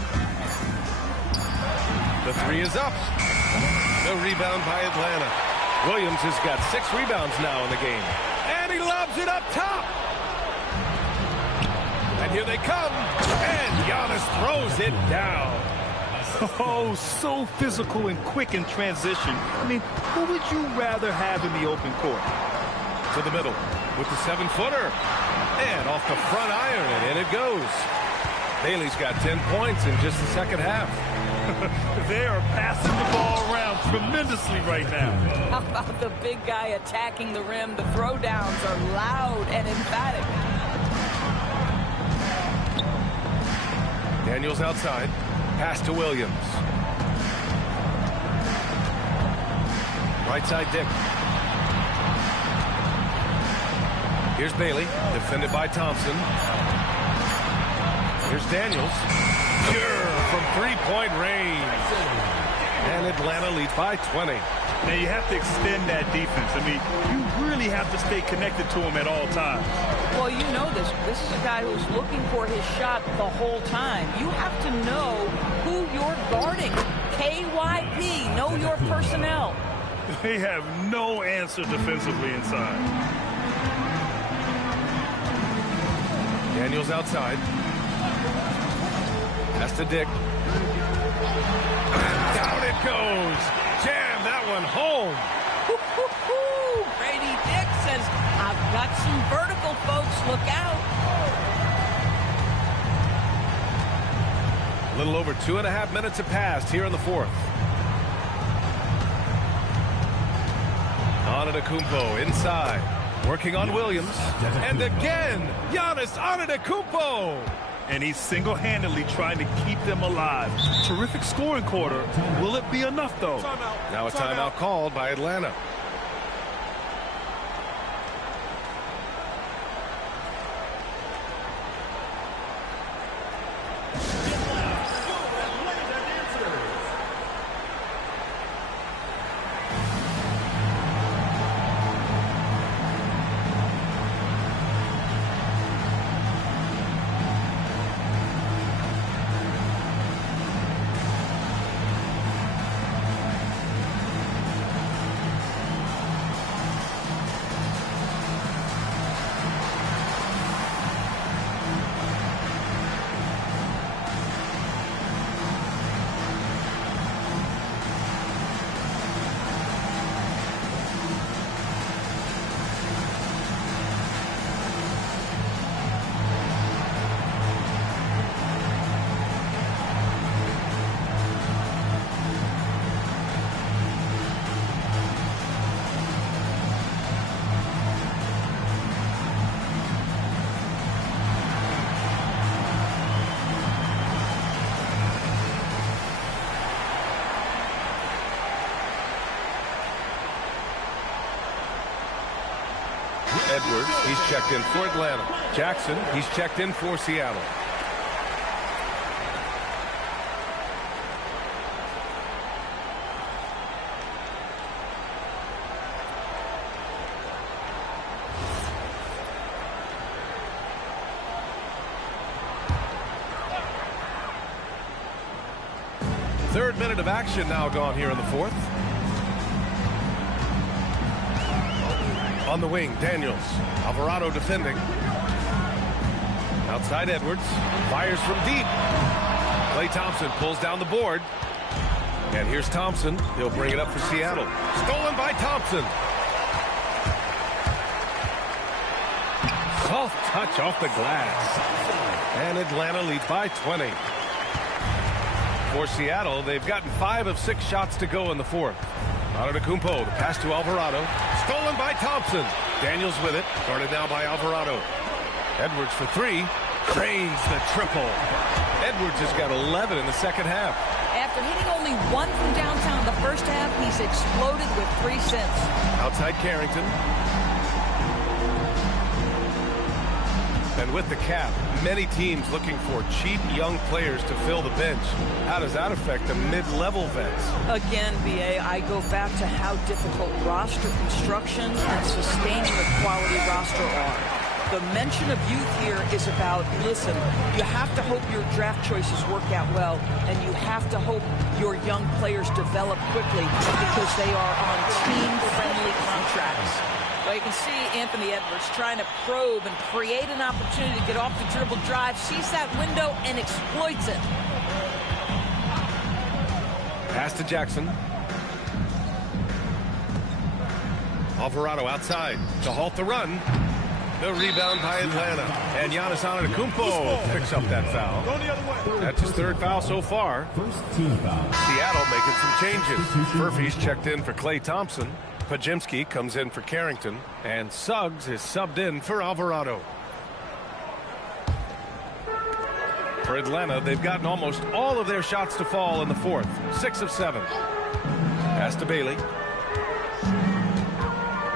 The 3 is up. No rebound by Atlanta. Williams has got 6 rebounds now in the game. And he lobs it up top. And here they come. And Giannis throws it down. Oh, so physical and quick in transition. I mean, who would you rather have in the open court? To the middle with the 7-footer. And off the front iron, and in it goes. Bailey's got 10 points in just the second half. They are passing the ball around tremendously right now. How about the big guy attacking the rim? The throwdowns are loud and emphatic. Daniels outside. Pass to Williams. Right side Dick. Here's Bailey, defended by Thompson. Here's Daniels. Pure from three-point range. And Atlanta leads by 20. Now you have to extend that defense. I mean, you really have to stay connected to him at all times. Well, you know this. This is a guy who's looking for his shot the whole time. You have to know who you're guarding. KYP, know your personnel. They have no answer defensively inside. Daniels outside. Pass to Dick. And down it goes. Jam that one home. Brady Dick says, I've got some vertical, folks. Look out. A little over 2.5 minutes have passed here in the 4th. Antetokounmpo inside. Working on Williams. And again, Giannis Antetokounmpo. And he's single-handedly trying to keep them alive. Terrific scoring quarter. Will it be enough, though? Now a timeout called by Atlanta. Edwards, he's checked in for Atlanta. Jackson, he's checked in for Seattle. Third minute of action now gone here in the 4th. On the wing, Daniels. Alvarado defending. Outside Edwards. Fires from deep. Klay Thompson pulls down the board. And here's Thompson. He'll bring it up for Seattle. Stolen by Thompson. Soft touch off the glass. And Atlanta leads by 20. For Seattle, they've gotten 5 of 6 shots to go in the fourth. Antetokounmpo, the pass to Alvarado. Stolen by Thompson. Daniels with it. Guarded now by Alvarado. Edwards for 3. Drains the triple. Edwards has got 11 in the second half. After hitting only 1 from downtown in the first half, he's exploded with 3 since. Outside Carrington. And with the cap, many teams looking for cheap young players to fill the bench. How does that affect the mid-level vets? Again, BA, I go back to how difficult roster construction and sustaining a quality roster are. The mention of youth here is about, listen, you have to hope your draft choices work out well, and you have to hope your young players develop quickly because they are on team-friendly contracts. Well, you can see Anthony Edwards trying to probe and create an opportunity to get off the dribble drive, sees that window and exploits it. Pass to Jackson. Alvarado outside to halt the run. The rebound by Atlanta. And Giannis Antetokounmpo picks up that foul. That's his 3rd foul so far. Seattle making some changes. Murphy's checked in for Klay Thompson. Pajemski comes in for Carrington. And Suggs is subbed in for Alvarado. For Atlanta, they've gotten almost all of their shots to fall in the fourth. 6 of 7. Pass to Bailey.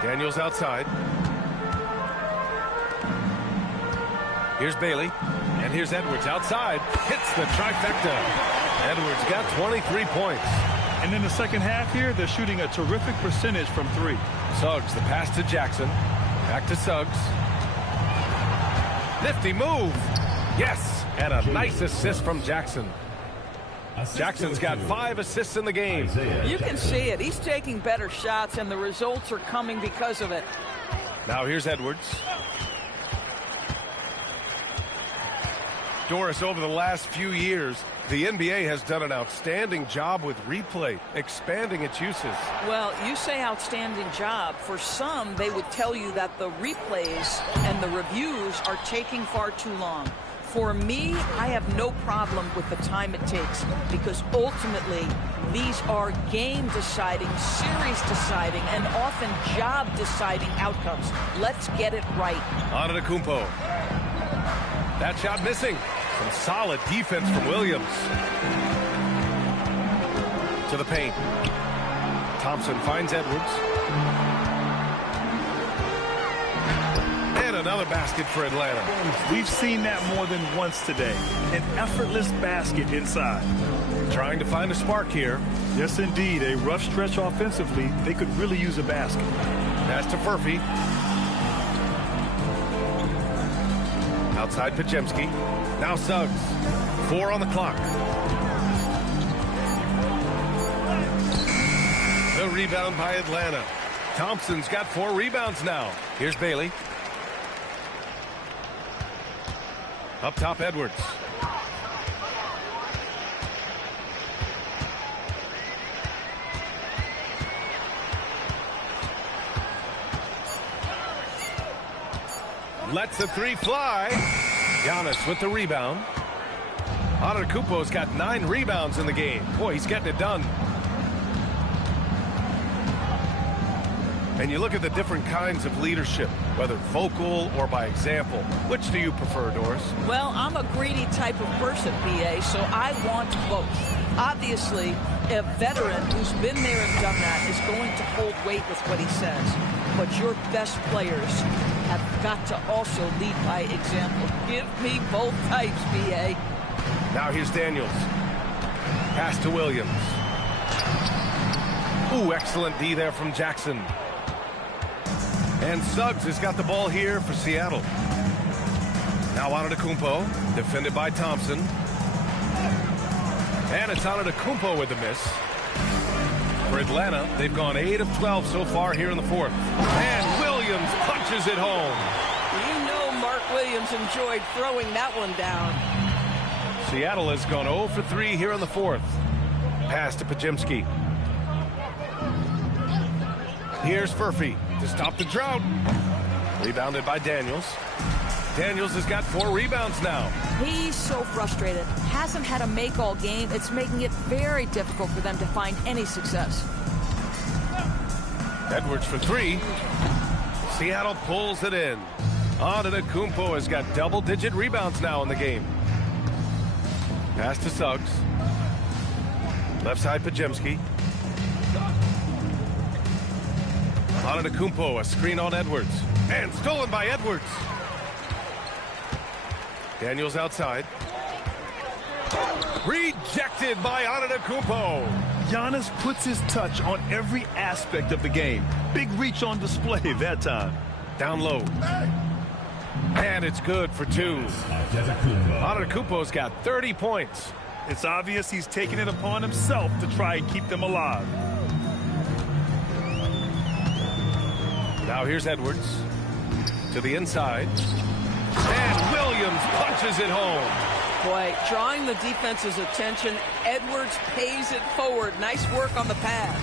Daniels outside. Here's Bailey, and here's Edwards outside. Hits the trifecta. Edwards got 23 points. And in the second half here, they're shooting a terrific percentage from 3. Suggs, the pass to Jackson. Back to Suggs. Nifty move. Yes, and a nice assist from Jackson. Jackson's got 5 assists in the game. You can see it. He's taking better shots, and the results are coming because of it. Now here's Edwards. Doris, over the last few years, the NBA has done an outstanding job with replay, expanding its uses. Well, you say outstanding job. For some, they would tell you that the replays and the reviews are taking far too long. For me, I have no problem with the time it takes because ultimately these are game-deciding, series-deciding, and often job-deciding outcomes. Let's get it right. Antetokounmpo. That shot missing. Some solid defense from Williams. To the paint. Thompson finds Edwards. And another basket for Atlanta. We've seen that more than once today. An effortless basket inside. Trying to find a spark here. Yes, indeed. A rough stretch offensively. They could really use a basket. Pass to Murphy. Outside Pajemski. Now Suggs. 4 on the clock. The rebound by Atlanta. Thompson's got 4 rebounds now. Here's Bailey. Up top, Edwards. Lets the 3 fly. Giannis with the rebound. Antetokounmpo's got 9 rebounds in the game. Boy, he's getting it done. And you look at the different kinds of leadership, whether vocal or by example. Which do you prefer, Doris? Well, I'm a greedy type of person, BA, so I want both. Obviously, a veteran who's been there and done that is going to hold weight with what he says. But your best players have got to also lead by example. Give me both types, BA. Now here's Daniels. Pass to Williams. Ooh, excellent D there from Jackson. And Suggs has got the ball here for Seattle. Now Antetokounmpo, defended by Thompson. And it's Antetokounmpo with the miss. For Atlanta, they've gone 8 of 12 so far here in the fourth. And Williams punches it home. You know Mark Williams enjoyed throwing that one down. Seattle has gone 0 for 3 here in the fourth. Pass to Pajemski. Here's Furphy to stop the drought. Rebounded by Daniels. Daniels has got 4 rebounds now. He's so frustrated. Hasn't had a make all game. It's making it very difficult for them to find any success. Edwards for 3. Seattle pulls it in. Antetokounmpo has got double-digit rebounds now in the game. Pass to Suggs. Left side Pajemski. Antetokounmpo, a screen on Edwards. And stolen by Edwards. Daniels outside. Rejected by Antetokounmpo. Giannis puts his touch on every aspect of the game. Big reach on display that time. Down low. And it's good for 2. Antetokounmpo's got 30 points. It's obvious he's taking it upon himself to try and keep them alive. Now here's Edwards to the inside. And Williams punches it home. Boy, drawing the defense's attention, Edwards pays it forward. Nice work on the pass.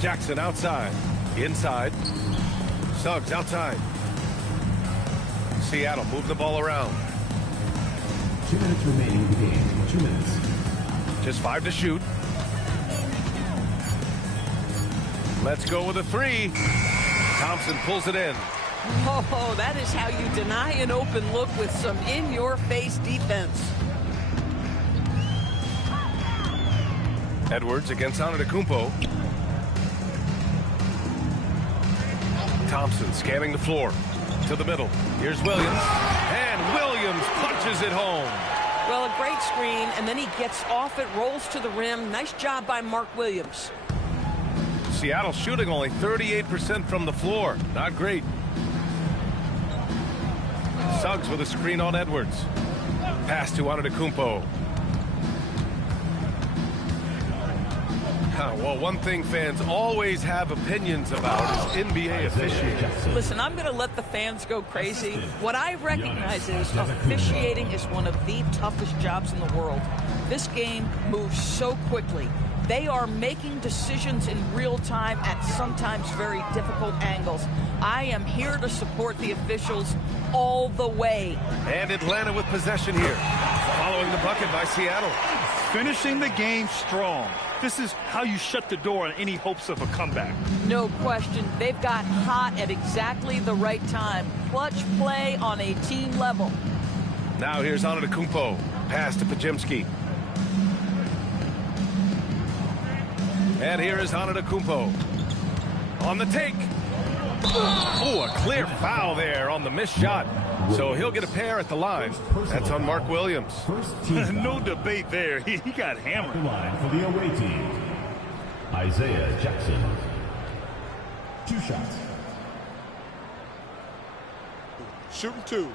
Jackson outside. Inside. Suggs outside. Seattle move the ball around. 2 minutes remaining in the game. 2 minutes. Just 5 to shoot. Let's go with a 3. Thompson pulls it in. Oh, that is how you deny an open look with some in-your-face defense. Edwards against Antetokounmpo. Thompson scanning the floor to the middle. Here's Williams. And Williams punches it home. Well, a great screen, and then he gets off it, rolls to the rim. Nice job by Mark Williams. Seattle shooting only 38% from the floor. Not great. Suggs with a screen on Edwards. Pass to Antetokounmpo. Well, one thing fans always have opinions about is NBA officiating. Listen, I'm going to let the fans go crazy. What I recognize is officiating is one of the toughest jobs in the world. This game moves so quickly. They are making decisions in real time at sometimes very difficult angles. I am here to support the officials all the way. And Atlanta with possession here. Following the bucket by Seattle. Finishing the game strong. This is how you shut the door on any hopes of a comeback. No question. They've got hot at exactly the right time. Clutch play on a team level. Now here's Antetokounmpo. Pass to Pajemski. And here is Antetokounmpo. On the take. Oh, a clear foul there on the missed shot. So he'll get a pair at the line. That's on Mark Williams. No debate there. He got hammered. The line for the away team. Isaiah Jackson. 2 shots. Shooting 2.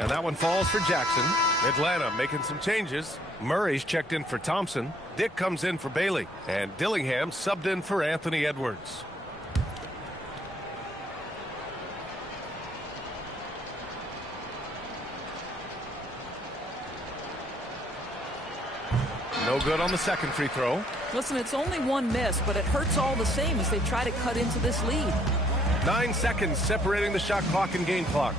And that one falls for Jackson. Atlanta making some changes. Murray's checked in for Thompson. Dick comes in for Bailey. And Dillingham subbed in for Anthony Edwards. No good on the second free throw. Listen, it's only 1 miss, but it hurts all the same as they try to cut into this lead. 9 seconds separating the shot clock and game clock.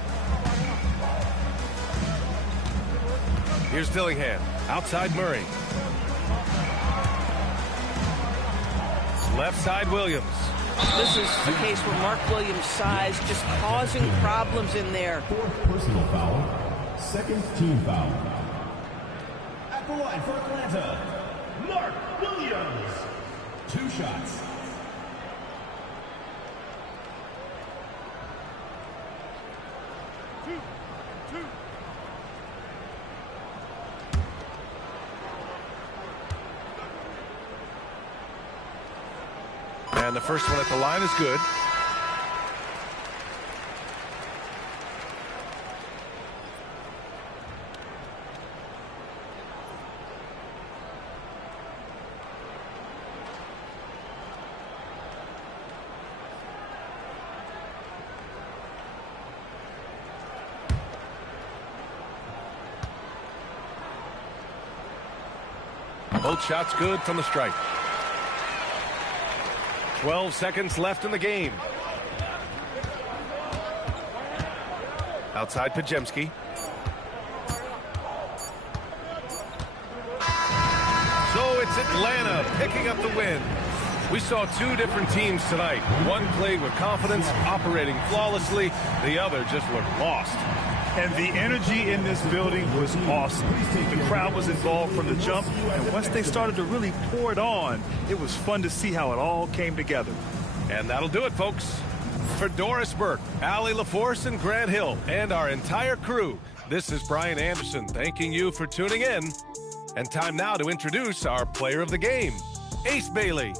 Here's Dillingham. Outside Murray. Left side Williams. This is a case where Mark Williams' size just causing problems in there. 4th personal foul. 2nd team foul. At the line for Atlanta, Mark Williams. 2 shots. And the first one at the line is good. Both shots good from the stripe. 12 seconds left in the game. Outside Pajemski. So it's Atlanta picking up the win. We saw two different teams tonight. One played with confidence, operating flawlessly. The other just looked lost. And the energy in this building was awesome. The crowd was involved from the jump, and once they started to really pour it on, it was fun to see how it all came together. And that'll do it, folks. For Doris Burke, Allie LaForce, and Grant Hill, and our entire crew, this is Brian Anderson thanking you for tuning in. And time now to introduce our player of the game, Ace Bailey.